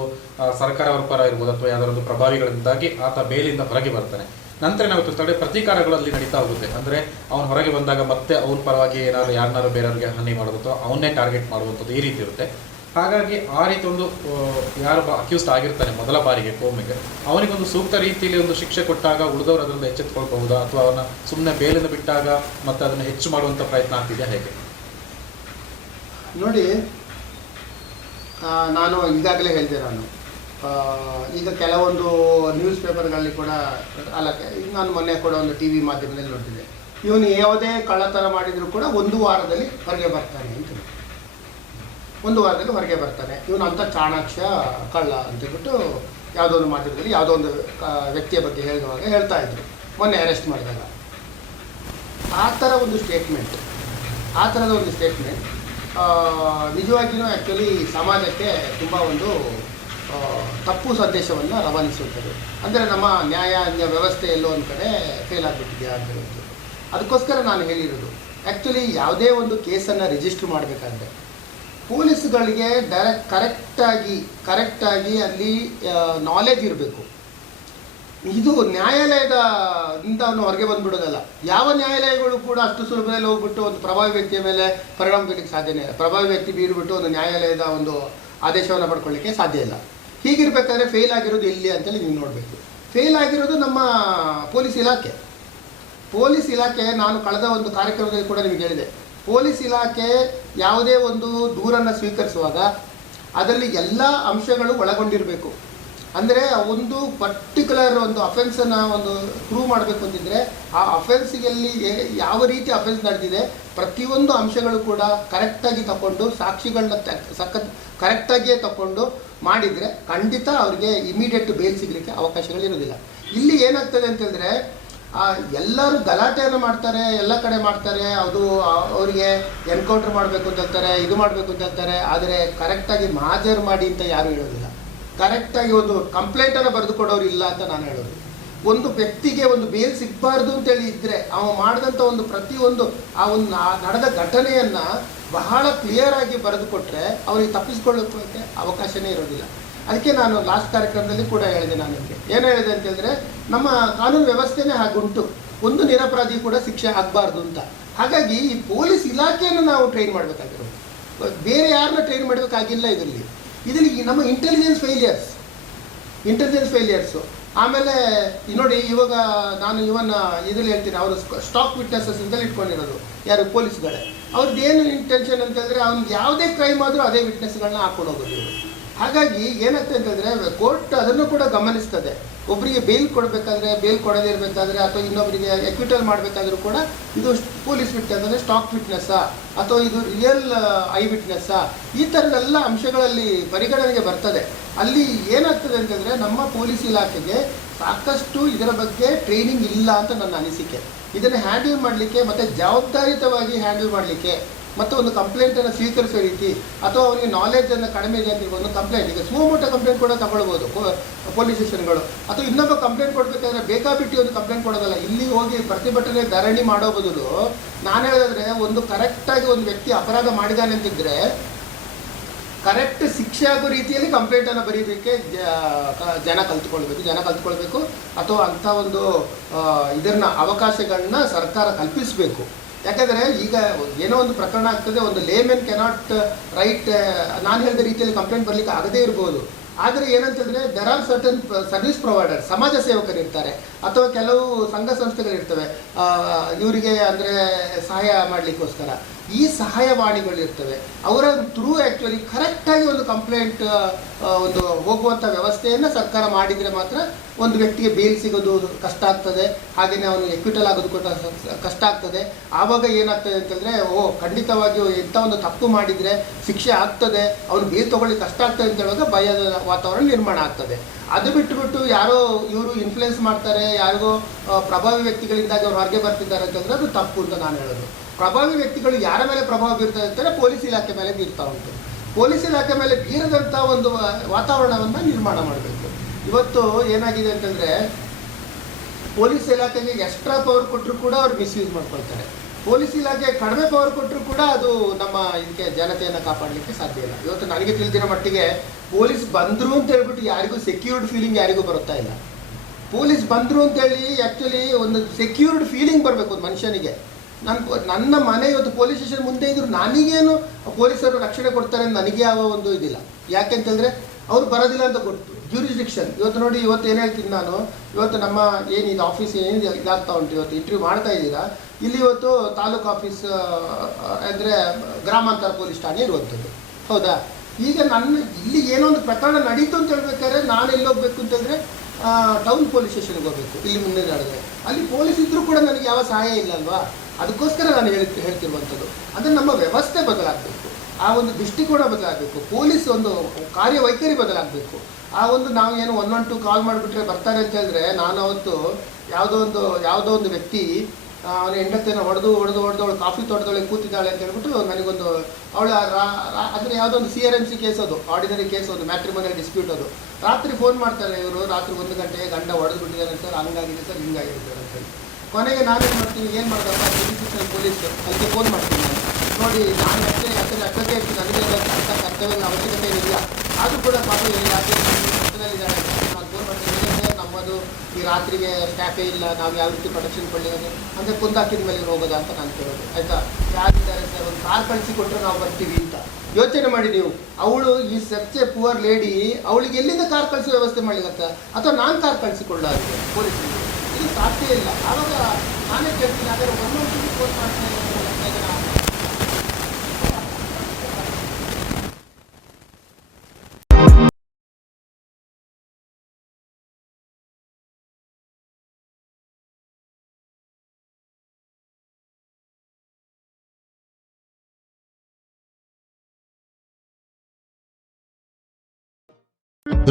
ಸರ್ಕಾರ ಅವ್ರ ಪರ ಇರ್ಬೋದು ಅಥವಾ ಯಾವುದಾದ್ರು ಒಂದು ಪ್ರಭಾವಿಗಳಿಂದಾಗಿ ಆತ ಬೇಲಿಂದ ಹೊರಗೆ ಬರ್ತಾನೆ. ನಂತರ ಏನಾಗುತ್ತೆ ಅಂತೇಳಿ ಪ್ರತೀಕಾರಗಳಲ್ಲಿ ನಡೀತಾ ಹೋಗುತ್ತೆ. ಅಂದರೆ ಅವನು ಹೊರಗೆ ಬಂದಾಗ ಮತ್ತೆ ಅವನ ಪರವಾಗಿ ಯಾರನ್ನಾರು ಬೇರೆಯವ್ರಿಗೆ ಹಾನಿ ಮಾಡೋದು ಅಥವಾ ಅವನ್ನೇ ಟಾರ್ಗೆಟ್ ಮಾಡುವಂಥದ್ದು ಈ ರೀತಿ ಇರುತ್ತೆ. ಹಾಗಾಗಿ ಆ ರೀತಿ ಒಂದು ಯಾರು ಅಕ್ಯೂಸ್ಡ್ ಆಗಿರ್ತಾನೆ ಮೊದಲ ಬಾರಿಗೆ ಕೋಮಿಗೆ, ಅವನಿಗೊಂದು ಸೂಕ್ತ ರೀತಿಯಲ್ಲಿ ಒಂದು ಶಿಕ್ಷೆ ಕೊಟ್ಟಾಗ ಉಳಿದವರು ಅದರಿಂದ ಎಚ್ಚೆತ್ತುಕೊಳ್ಬಹುದಾ ಅಥವಾ ಅವನ ಸುಮ್ಮನೆ ಬೇಲಿಂದ ಬಿಟ್ಟಾಗ ಮತ್ತೆ ಅದನ್ನು ಹೆಚ್ಚು ಮಾಡುವಂಥ ಪ್ರಯತ್ನ ಆಗ್ತಿದೆಯಾ, ಹೇಗೆ? ನೋಡಿ, ನಾನು ಈಗಾಗಲೇ ಹೇಳಿದೆ, ಈಗ ಕೆಲವೊಂದು ನ್ಯೂಸ್ ಪೇಪರ್ಗಳಲ್ಲಿ ಕೂಡ ನಾನು ಮೊನ್ನೆ ಕೂಡ ಒಂದು ಟಿ ವಿ ಮಾಧ್ಯಮದಲ್ಲಿ ನೋಡ್ತಿದ್ದೆ, ಇವನು ಯಾವುದೇ ಕಳ್ಳತನ ಮಾಡಿದರೂ ಕೂಡ 1 ವಾರದಲ್ಲಿ ಹೊರಗೆ ಬರ್ತಾನೆ ಅಂತ. 1 ವಾರದಲ್ಲಿ ಹೊರಗೆ ಬರ್ತಾನೆ ಇವನು ಅಂತ ಚಾಣಾಕ್ಷ ಕಳ್ಳ ಅಂತೇಳ್ಬಿಟ್ಟು ಯಾವುದೋ ಒಂದು ಮಾಧ್ಯಮದಲ್ಲಿ ಯಾವುದೋ ಒಂದು ವ್ಯಕ್ತಿಯ ಬಗ್ಗೆ ಹೇಳುವಾಗ ಹೇಳ್ತಾ ಇದ್ರು, ಮೊನ್ನೆ ಅರೆಸ್ಟ್ ಮಾಡಿದಾಗ. ಆ ಥರದ ಒಂದು ಸ್ಟೇಟ್ಮೆಂಟ್ ನಿಜವಾಗಿಯೂ ಆ್ಯಕ್ಚುಲಿ ಸಮಾಜಕ್ಕೆ ತುಂಬ ಒಂದು ತಪ್ಪು ಸಂದೇಶವನ್ನು ರವಾನಿಸುತ್ತದೆ. ಅಂದರೆ ನಮ್ಮ ನ್ಯಾಯಾಂಗ ವ್ಯವಸ್ಥೆ ಎಲ್ಲೋ ಒಂದು ಕಡೆ ಫೇಲ್ ಆಗಿಬಿಟ್ಟಿದೆಯಾ ಅಂತ ಹೇಳೋದು. ಅದಕ್ಕೋಸ್ಕರ ನಾನು ಹೇಳಿರೋದು, ಆ್ಯಕ್ಚುಲಿ ಯಾವುದೇ ಒಂದು ಕೇಸನ್ನು ರಿಜಿಸ್ಟರ್ ಮಾಡಬೇಕಾದ್ರೆ ಪೊಲೀಸ್ಗಳಿಗೆ ಕರೆಕ್ಟಾಗಿ ಅಲ್ಲಿ ನಾಲೆಜ್ ಇರಬೇಕು. ಇದು ನ್ಯಾಯಾಲಯದಿಂದ ಅವನು ಹೊರಗೆ ಬಂದುಬಿಡೋದಲ್ಲ. ಯಾವ ನ್ಯಾಯಾಲಯಗಳು ಕೂಡ ಅಷ್ಟು ಸುಲಭದಲ್ಲಿ ಹೋಗ್ಬಿಟ್ಟು ಒಂದು ಪ್ರಭಾವಿ ವ್ಯಕ್ತಿಯ ಮೇಲೆ ಪರಿಣಾಮ ಬೀರಲಿಕ್ಕೆ ಸಾಧ್ಯನೇ ಇಲ್ಲ. ಪ್ರಭಾವಿ ವ್ಯಕ್ತಿ ಬೀರ್ಬಿಟ್ಟು ಒಂದು ನ್ಯಾಯಾಲಯದ ಒಂದು ಆದೇಶವನ್ನು ಪಡ್ಕೊಳ್ಳಿಕ್ಕೆ ಸಾಧ್ಯ ಇಲ್ಲ. ಹೀಗಿರ್ಬೇಕಾದ್ರೆ ಫೇಲ್ ಆಗಿರೋದು ಎಲ್ಲಿ ಅಂತೇಳಿ ನೀವು ನೋಡಬೇಕು. ಫೇಲ್ ಆಗಿರೋದು ನಮ್ಮ ಪೊಲೀಸ್ ಇಲಾಖೆ. ನಾನು ಕಳೆದ ಒಂದು ಕಾರ್ಯಕ್ರಮದಲ್ಲಿ ಕೂಡ ನಿಮಗೆ ಹೇಳಿದೆ, ಪೊಲೀಸ್ ಇಲಾಖೆ ಯಾವುದೇ ಒಂದು ದೂರನ್ನು ಸ್ವೀಕರಿಸುವಾಗ ಅದರಲ್ಲಿ ಎಲ್ಲ ಅಂಶಗಳು ಒಳಗೊಂಡಿರಬೇಕು. ಅಂದರೆ ಒಂದು ಪರ್ಟಿಕ್ಯುಲರ್ ಒಂದು ಅಫೆನ್ಸನ್ನು ಒಂದು ಪ್ರೂವ್ ಮಾಡಬೇಕು ಅಂತಿದ್ರೆ ಆ ಅಫೆನ್ಸಿಗೆಲ್ಲಿ ಯಾವ ರೀತಿ ಅಫೆನ್ಸ್ ನಡೆದಿದೆ ಪ್ರತಿಯೊಂದು ಅಂಶಗಳು ಕೂಡ ಕರೆಕ್ಟಾಗಿ ತಗೊಂಡು ಸಾಕ್ಷಿಗಳನ್ನ ಕರೆಕ್ಟಾಗಿಯೇ ತಗೊಂಡು ಮಾಡಿದರೆ ಖಂಡಿತ ಅವರಿಗೆ ಇಮಿಡಿಯೇಟ್ ಬೇಲ್ ಸಿಗಲಿಕ್ಕೆ ಅವಕಾಶಗಳಿರೋದಿಲ್ಲ. ಇಲ್ಲಿ ಏನಾಗ್ತದೆ ಅಂತಂದರೆ ಎಲ್ಲರೂ ಗಲಾಟೆಯನ್ನು ಮಾಡ್ತಾರೆ, ಎಲ್ಲ ಕಡೆ ಮಾಡ್ತಾರೆ, ಅದು ಅವರಿಗೆ ಎನ್ಕೌಂಟರ್ ಮಾಡಬೇಕು ಅಂತ ಹೇಳ್ತಾರೆ, ಇದು ಮಾಡಬೇಕು ಅಂತ ಹೇಳ್ತಾರೆ. ಆದರೆ ಕರೆಕ್ಟಾಗಿ ಮಾಜರ್ ಮಾಡಿ ಅಂತ ಯಾರೂ ಹೇಳೋದಿಲ್ಲ. ಕರೆಕ್ಟಾಗಿ ಒಂದು ಕಂಪ್ಲೇಂಟನ್ನು ಬರೆದು ಕೊಡೋರು ಇಲ್ಲ ಅಂತ ನಾನು ಹೇಳೋದು. ಒಂದು ವ್ಯಕ್ತಿಗೆ ಒಂದು ಬೇಲ್ ಸಿಗಬಾರ್ದು ಅಂತೇಳಿ ಇದ್ದರೆ ಅವನು ಮಾಡಿದಂಥ ಒಂದು ಪ್ರತಿಯೊಂದು ನಡೆದ ಘಟನೆಯನ್ನು ಬಹಳ ಕ್ಲಿಯರಾಗಿ ಬರೆದು ಕೊಟ್ಟರೆ ಅವನಿಗೆ ತಪ್ಪಿಸ್ಕೊಳ್ಳೋಕ್ಕೆ ಅವಕಾಶನೇ ಇರೋದಿಲ್ಲ. ಅದಕ್ಕೆ ನಾನು ಲಾಸ್ಟ್ ಕಾರ್ಯಕ್ರಮದಲ್ಲಿ ಕೂಡ ಹೇಳಿದೆ. ನಾನು ನಿಮಗೆ ಏನು ಹೇಳಿದೆ ಅಂತ ಹೇಳಿದ್ರೆ, ನಮ್ಮ ಕಾನೂನು ವ್ಯವಸ್ಥೆನೇ ಹಾಗುಂಟು, ಒಂದು ನಿರಪರಾಧಿ ಕೂಡ ಶಿಕ್ಷೆ ಆಗಬಾರ್ದು ಅಂತ. ಹಾಗಾಗಿ ಈ ಪೊಲೀಸ್ ಇಲಾಖೆಯನ್ನು ನಾವು ಟ್ರೈನ್ ಮಾಡಬೇಕಾಗಿರೋದು, ಬೇರೆ ಯಾರನ್ನ ಟ್ರೈನ್ ಮಾಡಬೇಕಾಗಿಲ್ಲ. ಇದರಲ್ಲಿ ನಮ್ಮ ಇಂಟೆಲಿಜೆನ್ಸ್ ಫೇಲಿಯರ್ಸು. ಆಮೇಲೆ ನೋಡಿ, ಇವಾಗ ನಾನು ಇದರಲ್ಲಿ ಹೇಳ್ತೀನಿ, ಅವರು ಸ್ಟಾಕ್ ವಿಟ್ನೆಸಸ್ ಇಂದಲೇ ಇಟ್ಕೊಂಡಿರೋದು ಯಾರು ಪೊಲೀಸ್ಗಳೇ. ಅವ್ರದ್ದು ಏನು ಇಂಟೆನ್ಷನ್ ಅಂತ ಹೇಳಿದ್ರೆ ಅವ್ನಿಗೆ ಯಾವುದೇ ಕ್ರೈಮ್ ಆದರೂ ಅದೇ ವಿಟ್ನೆಸ್ಗಳನ್ನ ಹಾಕೊಂಡು ಹೋಗೋದು ಇವರು. ಹಾಗಾಗಿ ಏನಾಗ್ತದೆ ಅಂತಂದರೆ ಕೋರ್ಟ್ ಅದನ್ನು ಕೂಡ ಗಮನಿಸ್ತದೆ. ಒಬ್ಬರಿಗೆ ಬೇಲ್ ಕೊಡಬೇಕಾದ್ರೆ, ಬೇಲ್ ಕೊಡದೇ ಇರಬೇಕಾದ್ರೆ ಅಥವಾ ಇನ್ನೊಬ್ಬರಿಗೆ ಎಕ್ವಿಟಲ್ ಮಾಡಬೇಕಾದ್ರೂ ಕೂಡ ಇದು ಪೊಲೀಸ್ ವಿಟ್ನೆಸ್ ಅಂದರೆ ಸ್ಟಾಕ್ ವಿಟ್ನೆಸ್ಸಾ ಅಥವಾ ಇದು ರಿಯಲ್ ಐ ವಿಟ್ನೆಸ್ಸಾ, ಈ ಥರದೆಲ್ಲ ಅಂಶಗಳಲ್ಲಿ ಪರಿಗಣನೆಗೆ ಬರ್ತದೆ. ಅಲ್ಲಿ ಏನಾಗ್ತದೆ ಅಂತಂದರೆ ನಮ್ಮ ಪೊಲೀಸ್ ಇಲಾಖೆಗೆ ಸಾಕಷ್ಟು ಇದರ ಬಗ್ಗೆ ಟ್ರೈನಿಂಗ್ ಇಲ್ಲ ಅಂತ ನನ್ನ ಅನಿಸಿಕೆ. ಇದನ್ನು ಹ್ಯಾಂಡಲ್ ಮಾಡಲಿಕ್ಕೆ ಮತ್ತು ಜವಾಬ್ದಾರಿತವಾಗಿ ಹ್ಯಾಂಡಲ್ ಮಾಡಲಿಕ್ಕೆ ಮತ್ತು ಒಂದು ಕಂಪ್ಲೇಂಟನ್ನು ಸ್ವೀಕರಿಸೋ ರೀತಿ ಅಥವಾ ಅವನಿಗೆ ನಾಲೆಜನ್ನು ಕಡಿಮೆ ಇದೆ ಅಂತ ಒಂದು ಕಂಪ್ಲೇಂಟ್, ಈಗ ಸುಮೋಟ ಕಂಪ್ಲೇಂಟ್ ಕೂಡ ತಗೊಳ್ಬೋದು ಪೊಲೀಸ್ ಸ್ಟೇಷನ್ಗಳು, ಅಥವಾ ಇನ್ನೊಬ್ಬ ಕಂಪ್ಲೇಂಟ್ ಕೊಡಬೇಕಾದ್ರೆ ಬೇಕಾಬಿಟ್ಟು ಒಂದು ಕಂಪ್ಲೇಂಟ್ ಕೊಡೋದಲ್ಲ. ಇಲ್ಲಿ ಹೋಗಿ ಪ್ರತಿಭಟನೆ ಧರಣಿ ಮಾಡೋ ಬದಲು ನಾನು ಹೇಳೋದಾದ್ರೆ ಒಂದು ಕರೆಕ್ಟಾಗಿ ಒಂದು ವ್ಯಕ್ತಿ ಅಪರಾಧ ಮಾಡಿದ್ದಾನೆ ಅಂತಿದ್ರೆ ಕರೆಕ್ಟ್ ಶಿಕ್ಷೆ ಆಗೋ ರೀತಿಯಲ್ಲಿ ಕಂಪ್ಲೇಂಟನ್ನು ಬರೀಬೇಕೆ ಜನ ಕಲ್ತ್ಕೊಳ್ಬೇಕು ಅಥವಾ ಅಂಥ ಒಂದು ಇದನ್ನ ಅವಕಾಶಗಳನ್ನ ಸರ್ಕಾರ ಕಲ್ಪಿಸಬೇಕು. ಯಾಕಂದರೆ ಈಗ ಏನೋ ಒಂದು ಪ್ರಕರಣ ಆಗ್ತದೆ, ಒಂದು ಲೇಮೆನ್ ಕೆನಾಟ್ ರೈಟ್ ನಾನು ಹೇಳಿದ ರೀತಿಯಲ್ಲಿ ಕಂಪ್ಲೇಂಟ್ ಬರಲಿಕ್ಕೆ ಆಗದೇ ಇರ್ಬೋದು. ಆದರೆ ಏನಂತಂದರೆ there are certain service provider, ಸಮಾಜ ಸೇವಕರು ಇರ್ತಾರೆ ಅಥವಾ ಕೆಲವು ಸಂಘ ಸಂಸ್ಥೆಗಳಿರ್ತವೆ ಇವರಿಗೆ ಅಂದರೆ ಸಹಾಯ ಮಾಡಲಿಕ್ಕೋಸ್ಕರ ಈ ಸಹಾಯವಾಣಿಗಳಿರ್ತವೆ. ಅವರ ಥ್ರೂ ಆ್ಯಕ್ಚುಲಿ ಕರೆಕ್ಟಾಗಿ ಒಂದು ಕಂಪ್ಲೇಂಟ್ ಒಂದು ಹೋಗುವಂಥ ವ್ಯವಸ್ಥೆಯನ್ನು ಸರ್ಕಾರ ಮಾಡಿದರೆ ಮಾತ್ರ ಒಂದು ವ್ಯಕ್ತಿಗೆ ಬೇಲ್ ಸಿಗೋದು ಕಷ್ಟ ಆಗ್ತದೆ, ಹಾಗೆಯೇ ಅವನು ಎಕ್ವಿಟಲ್ ಆಗೋದು ಕೂಡ ಕಷ್ಟ ಆಗ್ತದೆ. ಆವಾಗ ಏನಾಗ್ತದೆ ಅಂತಂದರೆ ಖಂಡಿತವಾಗಿಯೂ ಎಂಥ ಒಂದು ತಪ್ಪು ಮಾಡಿದರೆ ಶಿಕ್ಷೆ ಆಗ್ತದೆ, ಅವನು ಬೇಲ್ ತೊಗೊಳ್ಳಿಕ್ಕೆ ಕಷ್ಟ ಆಗ್ತದೆ ಅಂತ ಹೇಳುವಾಗ ಭಯದ ವಾತಾವರಣ ನಿರ್ಮಾಣ ಆಗ್ತದೆ. ಅದು ಬಿಟ್ಟು ಯಾರೋ ಇವರು ಇನ್ಫ್ಲುಯೆನ್ಸ್ ಮಾಡ್ತಾರೆ, ಯಾರಿಗೋ ಪ್ರಭಾವಿ ವ್ಯಕ್ತಿಗಳಿಂದಾಗಿ ಅವ್ರು ಹೊರಗೆ ಬರ್ತಿದ್ದಾರೆ ಅಂತಂದರೆ ಅದು ತಪ್ಪು ಅಂತ ನಾನು ಹೇಳೋದು. ಪ್ರಭಾವಿ ವ್ಯಕ್ತಿಗಳು ಯಾರ ಮೇಲೆ ಪ್ರಭಾವ ಬೀರ್ತದೆ ಅಂತಂದರೆ ಪೊಲೀಸ್ ಇಲಾಖೆ ಮೇಲೆ ಬೀರ್ತಾ ಉಂಟು. ಪೊಲೀಸ್ ಇಲಾಖೆ ಮೇಲೆ ಬೀರದಂಥ ಒಂದು ವಾತಾವರಣವನ್ನು ನಿರ್ಮಾಣ ಮಾಡಬೇಕು. ಇವತ್ತು ಏನಾಗಿದೆ ಅಂತಂದರೆ ಪೊಲೀಸ್ ಇಲಾಖೆಗೆ ಎಕ್ಸ್ಟ್ರಾ ಪವರ್ ಕೊಟ್ಟರು ಕೂಡ ಅವ್ರು ಮಿಸ್ಯೂಸ್ ಮಾಡ್ಕೊಳ್ತಾರೆ. ಪೊಲೀಸ್ ಇಲಾಖೆ ಕಡಿಮೆ ಪವರ್ ಕೊಟ್ಟರು ಕೂಡ ಅದು ನಮ್ಮ ಇದಕ್ಕೆ ಜನತೆಯನ್ನು ಕಾಪಾಡಲಿಕ್ಕೆ ಸಾಧ್ಯ ಇಲ್ಲ. ಇವತ್ತು ನನಗೆ ತಿಳಿದಿರೋ ಮಟ್ಟಿಗೆ ಪೊಲೀಸ್ ಬಂದರು ಅಂತ ಹೇಳ್ಬಿಟ್ಟು ಯಾರಿಗೂ ಸೆಕ್ಯೂರ್ಡ್ ಫೀಲಿಂಗ್ ಯಾರಿಗೂ ಬರುತ್ತಾ ಇಲ್ಲ. ಪೊಲೀಸ್ ಬಂದರು ಅಂತೇಳಿ ಆ್ಯಕ್ಚುಲಿ ಒಂದು ಸೆಕ್ಯೂರ್ಡ್ ಫೀಲಿಂಗ್ ಬರಬೇಕು ಒಂದು ಮನುಷ್ಯನಿಗೆ. ನನ್ನ ಮನೆ ಇವತ್ತು ಪೊಲೀಸ್ ಸ್ಟೇಷನ್ ಮುಂದೆ ಇದ್ರು ನನಗೇನು ಪೊಲೀಸರು ರಕ್ಷಣೆ ಕೊಡ್ತಾರೆ ಅಂತ ನನಗೆ ಯಾವ ಒಂದು ಇದಿಲ್ಲ. ಯಾಕೆಂತಂದರೆ ಅವ್ರು ಬರೋದಿಲ್ಲ ಅಂತ ಗೊತ್ತು. ಜ್ಯೂರಿಸ್ಡಿಕ್ಷನ್ ಇವತ್ತು ನೋಡಿ, ಇವತ್ತು ಏನು ಹೇಳ್ತೀನಿ ನಾನು, ಇವತ್ತು ನಮ್ಮ ಏನಿದೆ ಆಫೀಸ್ ಏನಿದೆ ಇದಾಗ್ತಾ ಉಂಟು, ಇವತ್ತು ಇಂಟರ್ವ್ಯೂ ಮಾಡ್ತಾ ಇದ್ದೀರಾ, ಇಲ್ಲಿ ಇವತ್ತು ತಾಲೂಕು ಆಫೀಸ್ ಅಂದರೆ ಗ್ರಾಮಾಂತರ ಪೊಲೀಸ್ ಠಾಣೆ ಇರುವಂಥದ್ದು, ಹೌದಾ? ಈಗ ಇಲ್ಲಿ ಏನೋ ಒಂದು ಪ್ರಕರಣ ನಡೀತು ಅಂತ ಹೇಳ್ಬೇಕಾದ್ರೆ ನಾನು ಎಲ್ಲಿ ಹೋಗ್ಬೇಕು ಅಂತಂದರೆ ಟೌನ್ ಪೊಲೀಸ್ ಸ್ಟೇಷನ್ಗೆ ಹೋಗಬೇಕು. ಇಲ್ಲಿ ಮುಂದೆ ನಡೆದರೆ ಅಲ್ಲಿ ಪೊಲೀಸ್ ಇದ್ದರೂ ಕೂಡ ನನಗೆ ಯಾವ ಸಹಾಯ ಇಲ್ಲ ಅಲ್ವಾ? ಅದಕ್ಕೋಸ್ಕರ ನಾನು ಹೇಳ್ತಿರುವಂಥದ್ದು ಅಂದರೆ ನಮ್ಮ ವ್ಯವಸ್ಥೆ ಬದಲಾಗಬೇಕು, ಆ ಒಂದು ದೃಷ್ಟಿಕೋನ ಬದಲಾಗಬೇಕು, ಪೊಲೀಸ್ ಒಂದು ಕಾರ್ಯವೈಖರಿ ಬದಲಾಗಬೇಕು. ಆ ಒಂದು ನಾವು ಏನು 112 ಕಾಲ್ ಮಾಡಿಬಿಟ್ರೆ ಬರ್ತಾರೆ ಅಂತ ಹೇಳಿದ್ರೆ, ನಾನು ಅವತ್ತು ಯಾವುದೋ ಒಂದು ವ್ಯಕ್ತಿ ಅವನ ಹೆಂಡತಿಯನ್ನು ಹೊಡೆದು ಅವಳು ಕಾಫಿ ತೋಟದೊಳಗೆ ಕೂತಿದ್ದಾಳೆ ಅಂತ ಹೇಳ್ಬಿಟ್ಟು ನನಗೊಂದು ಅವಳ ಅಂದರೆ ಯಾವುದೋ ಒಂದು CRMC ಕೇಸ್, ಅದು ಆರ್ಡಿನರಿ ಕೇಸ್, ಒಂದು ಮ್ಯಾಟ್ರಿಮೋನಿಯಲ್ ಡಿಸ್ಪ್ಯೂಟ್. ಅದು ರಾತ್ರಿ ಫೋನ್ ಮಾಡ್ತಾರೆ ಇವರು, ರಾತ್ರಿ 1 ಗಂಟೆಗೆ ಗಂಡ ಹೊಡೆದು ಬಿಟ್ಟಿದ್ದಾರೆ ಸರ್, ಹಂಗಾಗಿದೆ ಸರ್, ಹಿಂಗಾಗಿದೆ ಸರ್ ಅಂತೇಳಿ. ಕೊನೆಗೆ ನಾವೇನು ಮಾಡ್ತೀವಿ, ಏನು ಮಾಡೋದಪ್ಪ ಪೊಲೀಸ್ ಅದಕ್ಕೆ ಫೋನ್ ಮಾಡ್ತೀನಿ ನಾನು. ನೋಡಿ ನಾನು ಅಡ್ವೊಕೇಟ್, ನನಗೆ ಅಂತ ಕರ್ತವ್ಯದ ಅವಶ್ಯಕತೆ ಏನಿಲ್ಲ, ಆದರೂ ಕೂಡ ಪಾಪ ಪಕ್ಕದಲ್ಲಿದ್ದಾಳೆ. ನಾನು ಫೋನ್ ಮಾಡ್ತೀನಿ, ಸರ್ ನಮ್ಮದು ಈ ರಾತ್ರಿಗೆ ಸ್ಟಾಫೇ ಇಲ್ಲ, ನಾವು ಯಾವ ರೀತಿ ಪ್ರೊಟೆಕ್ಷನ್ ಕೊಡಲಿಕ್ಕೆ ಅಂದರೆ ಕುಂದಾಕಿದ ಮೇಲೆ ಹೋಗೋದಾ ಅಂತ ನಾನು ಕೇಳೋದು. ಆಯಿತಾ, ಯಾರಿದ್ದಾರೆ ಸರ್, ಒಂದು ಕಾರ್ ಕಳಿಸಿಕೊಟ್ರೆ ನಾವು ಬರ್ತೀವಿ ಅಂತ. ಯೋಚನೆ ಮಾಡಿ ನೀವು, ಅವಳು ಈ ಸಚ್ ಎ ಪುವರ್ ಲೇಡಿ, ಅವಳಿಗೆ ಎಲ್ಲಿಂದ ಕಾರ್ ಕಳಿಸೋ ವ್ಯವಸ್ಥೆ ಮಾಡಲಿಕ್ಕೆ, ಅಥವಾ ನಾನು ಕಾರ್ ಕಳಿಸಿಕೊಳ್ಳಾಗಿದೆ ಪೊಲೀಸರಿಗೆ, ಇದು ಸಾಧ್ಯ ಇಲ್ಲ. ಆವಾಗ ನಾನೇ ಕೇಳ್ತೀನಿ, ಆದರೆ ಒಂದೊಂದು ಫೋನ್ ಮಾಡ್ತೀನಿ.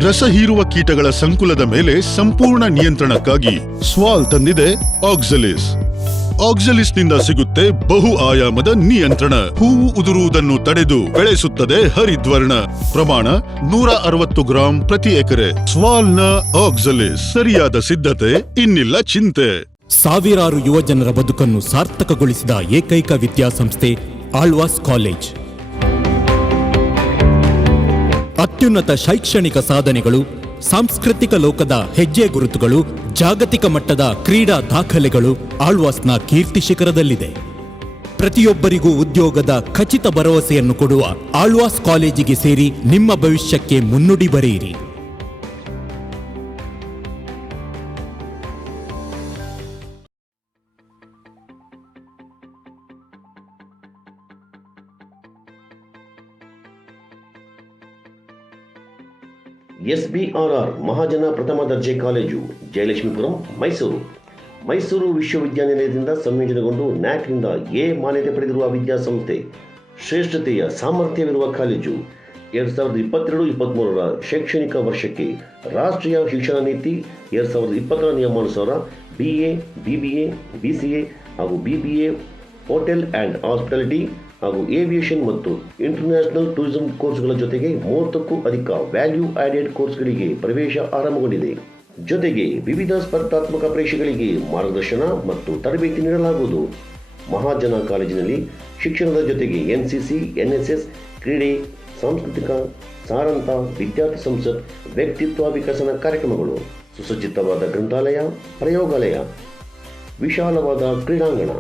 ರಸ ಹೀರುವ ಕೀಟಗಳ ಸಂಕುಲದ ಮೇಲೆ ಸಂಪೂರ್ಣ ನಿಯಂತ್ರಣಕ್ಕಾಗಿ ಸ್ವಾಲ್ ತಂದಿದೆ ಆಕ್ಸಲಿಸ್. ಆಕ್ಸಲಿಸ್ನಿಂದ ಸಿಗುತ್ತೆ ಬಹು ಆಯಾಮದ ನಿಯಂತ್ರಣ. ಹೂವು ಉದುರುವುದನ್ನು ತಡೆದು ಬೆಳೆಸುತ್ತದೆ ಹರಿದ್ವರ್ಣ. ಪ್ರಮಾಣ 160 ಗ್ರಾಂ ಪ್ರತಿ ಎಕರೆ. ಸ್ವಾಲ್ನ ಆಕ್ಸಲಿಸ್, ಸರಿಯಾದ ಸಿದ್ಧತೆ, ಇನ್ನಿಲ್ಲ ಚಿಂತೆ. ಸಾವಿರಾರು ಯುವಜನರ ಬದುಕನ್ನು ಸಾರ್ಥಕಗೊಳಿಸಿದ ಏಕೈಕ ವಿದ್ಯಾಸಂಸ್ಥೆ ಆಳ್ವಾಸ್ ಕಾಲೇಜ್. ಅತ್ಯುನ್ನತ ಶೈಕ್ಷಣಿಕ ಸಾಧನೆಗಳು, ಸಾಂಸ್ಕೃತಿಕ ಲೋಕದ ಹೆಜ್ಜೆ ಗುರುತುಗಳು, ಜಾಗತಿಕ ಮಟ್ಟದ ಕ್ರೀಡಾ ದಾಖಲೆಗಳು ಆಳ್ವಾಸ್ನ ಕೀರ್ತಿ ಶಿಖರದಲ್ಲಿದೆ. ಪ್ರತಿಯೊಬ್ಬರಿಗೂ ಉದ್ಯೋಗದ ಖಚಿತ ಭರವಸೆಯನ್ನು ಕೊಡುವ ಆಳ್ವಾಸ್ ಕಾಲೇಜಿಗೆ ಸೇರಿ ನಿಮ್ಮ ಭವಿಷ್ಯಕ್ಕೆ ಮುನ್ನುಡಿ ಬರೆಯಿರಿ. SBRR ಮಹಾಜನ ಪ್ರಥಮ ದರ್ಜೆ ಕಾಲೇಜು, ಜಯಲಕ್ಷ್ಮೀಪುರಂ, ಮೈಸೂರು ವಿಶ್ವವಿದ್ಯಾನಿಲಯದಿಂದ ಸಂಯೋಜನೆಗೊಂಡು ನ್ಯಾಕ್ನಿಂದ ಎ ಮಾನ್ಯತೆ ಪಡೆದಿರುವ ವಿದ್ಯಾಸಂಸ್ಥೆ. ಶ್ರೇಷ್ಠತೆಯ ಸಾಮರ್ಥ್ಯವಿರುವ ಕಾಲೇಜು. 2022-23 ಶೈಕ್ಷಣಿಕ ವರ್ಷಕ್ಕೆ ರಾಷ್ಟ್ರೀಯ ಶಿಕ್ಷಣ ನೀತಿ 2020 ನಿಯಮಾನುಸಾರ BA, BBA, BCA ಹಾಗೂ BBA ಹೋಟೆಲ್ ಆ್ಯಂಡ್ ಹಾಸ್ಪಿಟಾಲಿಟಿ, ಹಾಗೂ ಏವಿಯೇಷನ್ ಮತ್ತು ಇಂಟರ್ನ್ಯಾಷನಲ್ ಟೂರಿಸಂ ಕೋರ್ಸ್ಗಳ ಜೊತೆಗೆ 30ಕ್ಕೂ ಅಧಿಕ ವ್ಯಾಲ್ಯೂ ಆಡೆಡ್ ಕೋರ್ಸ್ಗಳಿಗೆ ಪ್ರವೇಶ ಆರಂಭಗೊಂಡಿದೆ. ಜೊತೆಗೆ ವಿವಿಧ ಸ್ಪರ್ಧಾತ್ಮಕ ಪರೀಕ್ಷೆಗಳಿಗೆ ಮಾರ್ಗದರ್ಶನ ಮತ್ತು ತರಬೇತಿ ನೀಡಲಾಗುವುದು. ಮಹಾಜನ ಕಾಲೇಜಿನಲ್ಲಿ ಶಿಕ್ಷಣದ ಜೊತೆಗೆ ಎನ್ಸಿಸಿ, ಎನ್ಎಸ್ಎಸ್, ಕ್ರೀಡೆ, ಸಾಂಸ್ಕೃತಿಕ, ಸಾರಂತ, ವಿದ್ಯಾರ್ಥಿ ಸಂಸತ್, ವ್ಯಕ್ತಿತ್ವ ವಿಕಸನ ಕಾರ್ಯಕ್ರಮಗಳು, ಸುಸಜ್ಜಿತವಾದ ಗ್ರಂಥಾಲಯ, ಪ್ರಯೋಗಾಲಯ, ವಿಶಾಲವಾದ ಕ್ರೀಡಾಂಗಣ,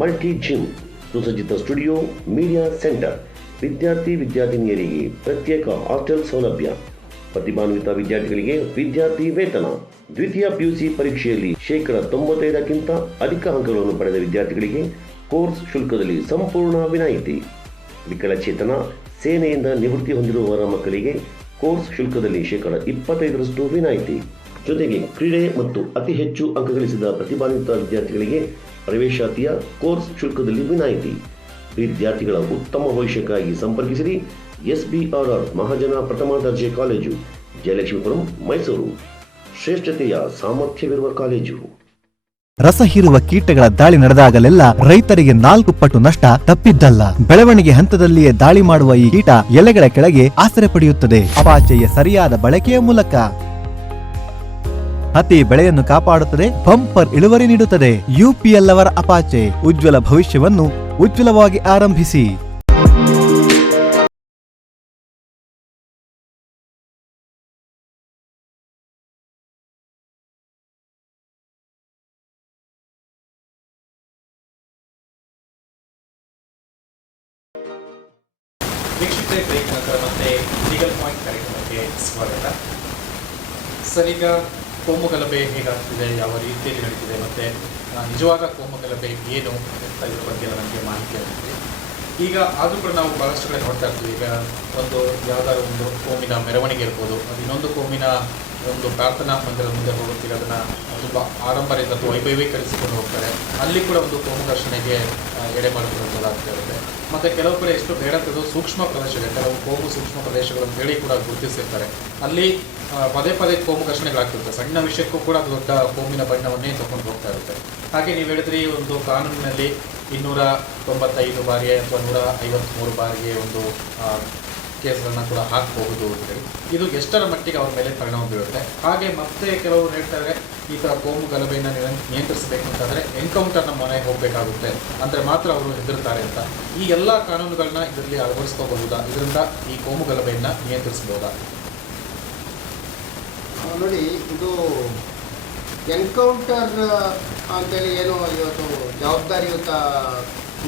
ಮಲ್ಟಿ ಜಿಮ್, ಸುಸಜ್ಜಿತ ಸ್ಟುಡಿಯೋ, ಮೀಡಿಯಾ ಸೆಂಟರ್, ವಿದ್ಯಾರ್ಥಿನಿಯರಿಗೆ ಪ್ರತ್ಯೇಕ ಹಾಸ್ಟೆಲ್ ಸೌಲಭ್ಯ, ಪ್ರತಿಭಾನ್ವಿತ ವಿದ್ಯಾರ್ಥಿಗಳಿಗೆ ವಿದ್ಯಾರ್ಥಿ ವೇತನ, ದ್ವಿತೀಯ ಪಿಯುಸಿ ಪರೀಕ್ಷೆಯಲ್ಲಿ 95%ಕ್ಕಿಂತ ಅಧಿಕ ಅಂಕಗಳನ್ನು ಪಡೆದ ವಿದ್ಯಾರ್ಥಿಗಳಿಗೆ ಕೋರ್ಸ್ ಶುಲ್ಕದಲ್ಲಿ ಸಂಪೂರ್ಣ ವಿನಾಯಿತಿ, ವಿಕಲಚೇತನ, ಸೇನೆಯಿಂದ ನಿವೃತ್ತಿ ಹೊಂದಿರುವವರ ಮಕ್ಕಳಿಗೆ ಕೋರ್ಸ್ ಶುಲ್ಕದಲ್ಲಿ 25% ವಿನಾಯಿತಿ, ಜೊತೆಗೆ ಕ್ರೀಡೆ ಮತ್ತು ಅತಿ ಹೆಚ್ಚು ಅಂಕ ಗಳಿಸಿದ ಪ್ರತಿಭಾನ್ವಿತ ವಿದ್ಯಾರ್ಥಿಗಳಿಗೆ ಪ್ರವೇಶಾತಿಯ ಕೋರ್ಸ್ ಶುಲ್ಕದಲ್ಲಿ ವಿನಾಯಿತಿ. ವಿದ್ಯಾರ್ಥಿಗಳ ಉತ್ತಮ ಭವಿಷ್ಯಕ್ಕಾಗಿ ಸಂಪರ್ಕಿಸಿರಿ SBRR ಮಹಾಜನ ಪ್ರಥಮ ದರ್ಜೆ ಕಾಲೇಜು, ಜಯಲಕ್ಷ್ಮೀಪುರಂ, ಮೈಸೂರು. ಶ್ರೇಷ್ಠತೆಯ ಸಾಮರ್ಥ್ಯವಿರುವ ಕಾಲೇಜು. ರಸ ಹೀರುವ ಕೀಟಗಳ ದಾಳಿ ನಡೆದಾಗಲೆಲ್ಲ ರೈತರಿಗೆ 4 ಪಟ್ಟು ನಷ್ಟ ತಪ್ಪಿದ್ದಲ್ಲ. ಬೆಳವಣಿಗೆ ಹಂತದಲ್ಲಿಯೇ ದಾಳಿ ಮಾಡುವ ಈ ಕೀಟ ಎಲೆಗಳ ಕೆಳಗೆ ಆಸರೆ ಪಡೆಯುತ್ತದೆ. ಅಪಾಚೆಯ ಸರಿಯಾದ ಬಳಕೆಯ ಮೂಲಕ ಅತಿ ಬೆಳೆಯನ್ನು ಕಾಪಾಡುತ್ತದೆ, ಬಂಪರ್ ಇಳುವರಿ ನೀಡುತ್ತದೆ. UPL ಅವರ ಅಪಾಚೆ. ಉಜ್ವಲ ಭವಿಷ್ಯವನ್ನು ಉಜ್ವಲವಾಗಿ ಆರಂಭಿಸಿ. ವೀಕ್ಷಕರೇ, ಬ್ರೇಕ್ ನಂತರ ಮತ್ತೆ ಲೀಗಲ್ ಪಾಯಿಂಟ್ ಕಾರ್ಯಕ್ರಮಕ್ಕೆ ಸ್ವಾಗತ. ಸರ್, ಈಗ ಕೋಮು ಗಲಭೆ ಹೇಗಾಗ್ತಿದೆ, ಯಾವ ರೀತಿಯಲ್ಲಿ ನಡೀತಿದೆ, ಮತ್ತು ನಿಜವಾದ ಕೋಮು ಗಲಭೆ ಏನು ಅಂತ ಇದ್ರ ಬಗ್ಗೆ ನಮಗೆ ಮಾಹಿತಿ ಆಗ್ತದೆ. ಈಗ ಆದರೂ ಕೂಡ ನಾವು ಭಾಳಷ್ಟು ಕಡೆ ನೋಡ್ತಾ ಇರ್ತೀವಿ. ಈಗ ಯಾವುದಾದ್ರು ಒಂದು ಕೋಮಿನ ಮೆರವಣಿಗೆ ಇರ್ಬೋದು, ಅದು ಇನ್ನೊಂದು ಕೋಮಿನ ಒಂದು ಪ್ರಾರ್ಥನಾ ಮಂದಿರದ ಮುಂದೆ ಹೋಗುತ್ತೀರಿ, ಅದನ್ನು ತುಂಬ ಆಡಂಬರದಿಂದ ಅಥವಾ ವೈಭವೀಕರಿಸಿಕೊಂಡು ಹೋಗ್ತಾರೆ. ಅಲ್ಲಿ ಕೂಡ ಒಂದು ಕೋಮು ಘರ್ಷಣೆಗೆ ಎಡೆ ಮಾಡಿಕೊಳ್ಳಲಾಗ್ತಾ ಇರುತ್ತೆ. ಮತ್ತು ಕೆಲವು ಕಡೆ ಎಷ್ಟು ಬೇಡತ್ತದು ಸೂಕ್ಷ್ಮ ಪ್ರದೇಶಗಳು, ಕೆಲವು ಕೋಮು ಸೂಕ್ಷ್ಮ ಪ್ರದೇಶಗಳು ಅಂತೇಳಿ ಕೂಡ ಗುರುತಿಸಿರ್ತಾರೆ. ಅಲ್ಲಿ ಪದೇ ಪದೇ ಕೋಮು ಘರ್ಷಣೆಗಳಾಗ್ತಿರುತ್ತೆ. ಸಣ್ಣ ವಿಷಯಕ್ಕೂ ಕೂಡ ದೊಡ್ಡ ಕೋಮಿನ ಬಣ್ಣವನ್ನೇ ತಗೊಂಡು ಹೋಗ್ತಾ ಇರುತ್ತೆ. ಹಾಗೆ ನೀವು ಹೇಳಿದ್ರಿ, ಒಂದು ಕಾನೂನಿನಲ್ಲಿ 295 ಬಾರಿ ಅಥವಾ 153 ಬಾರಿಗೆ ಒಂದು ಕೇಸ್ಗಳನ್ನ ಕೂಡ ಹಾಕಬಹುದು ಅಂತೇಳಿ. ಇದು ಎಷ್ಟರ ಮಟ್ಟಿಗೆ ಅವ್ರ ಮೇಲೆ ಪರಿಣಾಮ ಬೀರುತ್ತೆ. ಹಾಗೆ ಮತ್ತೆ ಕೆಲವರು ಹೇಳ್ತಾರೆ, ಈ ಥರ ಕೋಮು ಗಲಭೆಯನ್ನು ನಿಯಂತ್ರಿಸಬೇಕು ಅಂತಂದರೆ ಎನ್ಕೌಂಟರ್ನ ಮನೆಗೆ ಹೋಗಬೇಕಾಗುತ್ತೆ, ಅಂದರೆ ಮಾತ್ರ ಅವರು ಹೆದರ್ತಾರೆ ಅಂತ. ಈ ಎಲ್ಲ ಕಾನೂನುಗಳನ್ನ ಇದರಲ್ಲಿ ಅಳವಡಿಸ್ಕೋಬಹುದಾ? ಇದರಿಂದ ಈ ಕೋಮು ಗಲಭೆಯನ್ನು ನಿಯಂತ್ರಿಸಬಹುದಾ? ನೋಡಿ, ಇದು ಎನ್ಕೌಂಟರ್ ಅಂತೇಳಿ ಏನು ಇವತ್ತು ಜವಾಬ್ದಾರಿಯುತ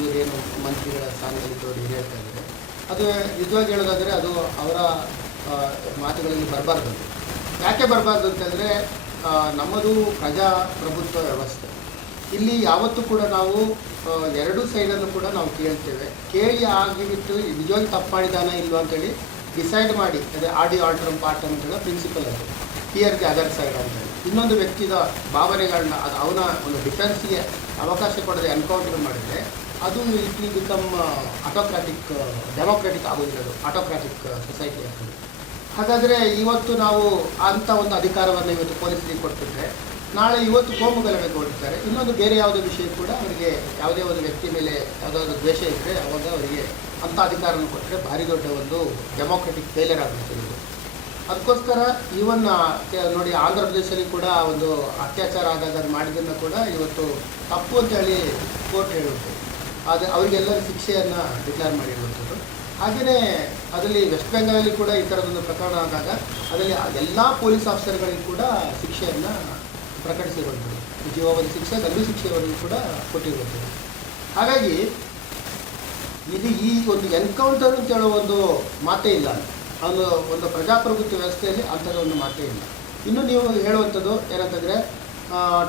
ಇವರೇನು ಮಂತ್ರಿಗಳ ಸ್ಥಾನದಲ್ಲಿದ್ದವರು ಹೇಳ್ತಾ ಇದ್ದಾರೆ, ಅದು ನಿಜವಾಗಿ ಹೇಳೋದಾದರೆ ಅದು ಅವರ ಮಾತುಗಳಲ್ಲಿ ಬರಬಾರ್ದು. ಯಾಕೆ ಬರಬಾರ್ದು ಅಂತಂದರೆ, ನಮ್ಮದು ಪ್ರಜಾಪ್ರಭುತ್ವ ವ್ಯವಸ್ಥೆ. ಇಲ್ಲಿ ಯಾವತ್ತೂ ಕೂಡ ನಾವು ಎರಡೂ ಸೈಡನ್ನು ಕೂಡ ನಾವು ಕೇಳ್ತೇವೆ. ಕೇಳಿ ಆಗಿಬಿಟ್ಟು ನಿಜವಾಗಿ ತಪ್ಪು ಮಾಡಿದಾನ ಇಲ್ವಾ ಅಂತೇಳಿ ಡಿಸೈಡ್ ಮಾಡಿ, ಅದೇ ಆಡಿಯೋ ಆಲ್ಟ್ರಮ್ ಪಾರ್ಟ್ ಅಂತೇಳಿ ಪ್ರಿನ್ಸಿಪಲ್ ಅದು, ಹಿಯರ್ ದಿ ಅದರ್ ಸೈಡ್ ಅಂತೇಳಿ. ಇನ್ನೊಂದು ವ್ಯಕ್ತಿಯ ಭಾವನೆಗಳನ್ನ ಅದು ಅವನ ಒಂದು ಡಿಫೆನ್ಸ್ಗೆ ಅವಕಾಶ ಕೊಡದೆ ಎನ್ಕೌಂಟರ್ ಮಾಡಿದರೆ ಅದು ಇಟ್ ವಿಲ್ ಬಿಕಮ್ ಡೆಮೋಕ್ರಾಟಿಕ್ ಆಗೋದಿಲ್ಲ, ಅದು ಆಟೋಕ್ರಾಟಿಕ್ ಸೊಸೈಟಿ ಆಗ್ತದೆ. ಹಾಗಾದರೆ ಇವತ್ತು ನಾವು ಅಂಥ ಒಂದು ಅಧಿಕಾರವನ್ನು ಇವತ್ತು ಪೊಲೀಸರಿಗೆ ಕೊಟ್ಬಿಟ್ರೆ, ನಾಳೆ ಇವತ್ತು ಕೋಮು ಗಲಭೆ ಕೊಡ್ತಾರೆ, ಇನ್ನೊಂದು ಬೇರೆ ಯಾವುದೇ ವಿಷಯ ಕೂಡ ಅವರಿಗೆ ಯಾವುದೇ ಒಂದು ವ್ಯಕ್ತಿ ಮೇಲೆ ಯಾವುದಾದ್ರು ದ್ವೇಷ ಇದ್ದರೆ ಅವಾಗ ಅವರಿಗೆ ಅಂಥ ಅಧಿಕಾರವನ್ನು ಕೊಟ್ಟರೆ ಭಾರಿ ದೊಡ್ಡ ಒಂದು ಡೆಮೋಕ್ರೆಟಿಕ್ ಫೇಲಿಯರ್ ಆಗುತ್ತೆ. ಅದಕ್ಕೋಸ್ಕರ ಇವನ್ ನೋಡಿ, ಆಂಧ್ರ ಪ್ರದೇಶದಲ್ಲಿ ಕೂಡ ಒಂದು ಅತ್ಯಾಚಾರ ಆದಾಗ ಅದು ಮಾಡಿದ್ದನ್ನು ಕೂಡ ಇವತ್ತು ತಪ್ಪು ಅಂತೇಳಿ ಕೋರ್ಟ್ ಹೇಳುತ್ತೆ. ಅದು ಅವರಿಗೆಲ್ಲರೂ ಶಿಕ್ಷೆಯನ್ನು ಡಿಕ್ಲೇರ್ ಮಾಡಿರುವಂಥದ್ದು. ಹಾಗೆಯೇ ಅದರಲ್ಲಿ ವೆಸ್ಟ್ ಬೆಂಗಾಲಲ್ಲಿ ಕೂಡ ಈ ಥರದೊಂದು ಪ್ರಕರಣ ಆದಾಗ ಅದರಲ್ಲಿ ಎಲ್ಲ ಪೊಲೀಸ್ ಆಫೀಸರ್ಗಳಿಗೂ ಕೂಡ ಶಿಕ್ಷೆಯನ್ನು ಪ್ರಕಟಿಸಿರುವಂಥದ್ದು, ಜೀವಾವಧಿ ಶಿಕ್ಷೆ, ಗಲ್ಲು ಶಿಕ್ಷೆವರೆಗೂ ಕೂಡ ಕೊಟ್ಟಿರುವಂಥದ್ದು. ಹಾಗಾಗಿ ಇದು ಈ ಒಂದು ಎನ್ಕೌಂಟರ್ ಅಂತ ಹೇಳೋ ಒಂದು ಮಾತೇ ಇಲ್ಲ. ಒಂದು ಪ್ರಜಾಪ್ರಭುತ್ವ ವ್ಯವಸ್ಥೆಯಲ್ಲಿ ಅಂಥದ್ದೊಂದು ಮಾತೇ ಇಲ್ಲ. ಇನ್ನು ನೀವು ಹೇಳುವಂಥದ್ದು ಏನಂತಂದರೆ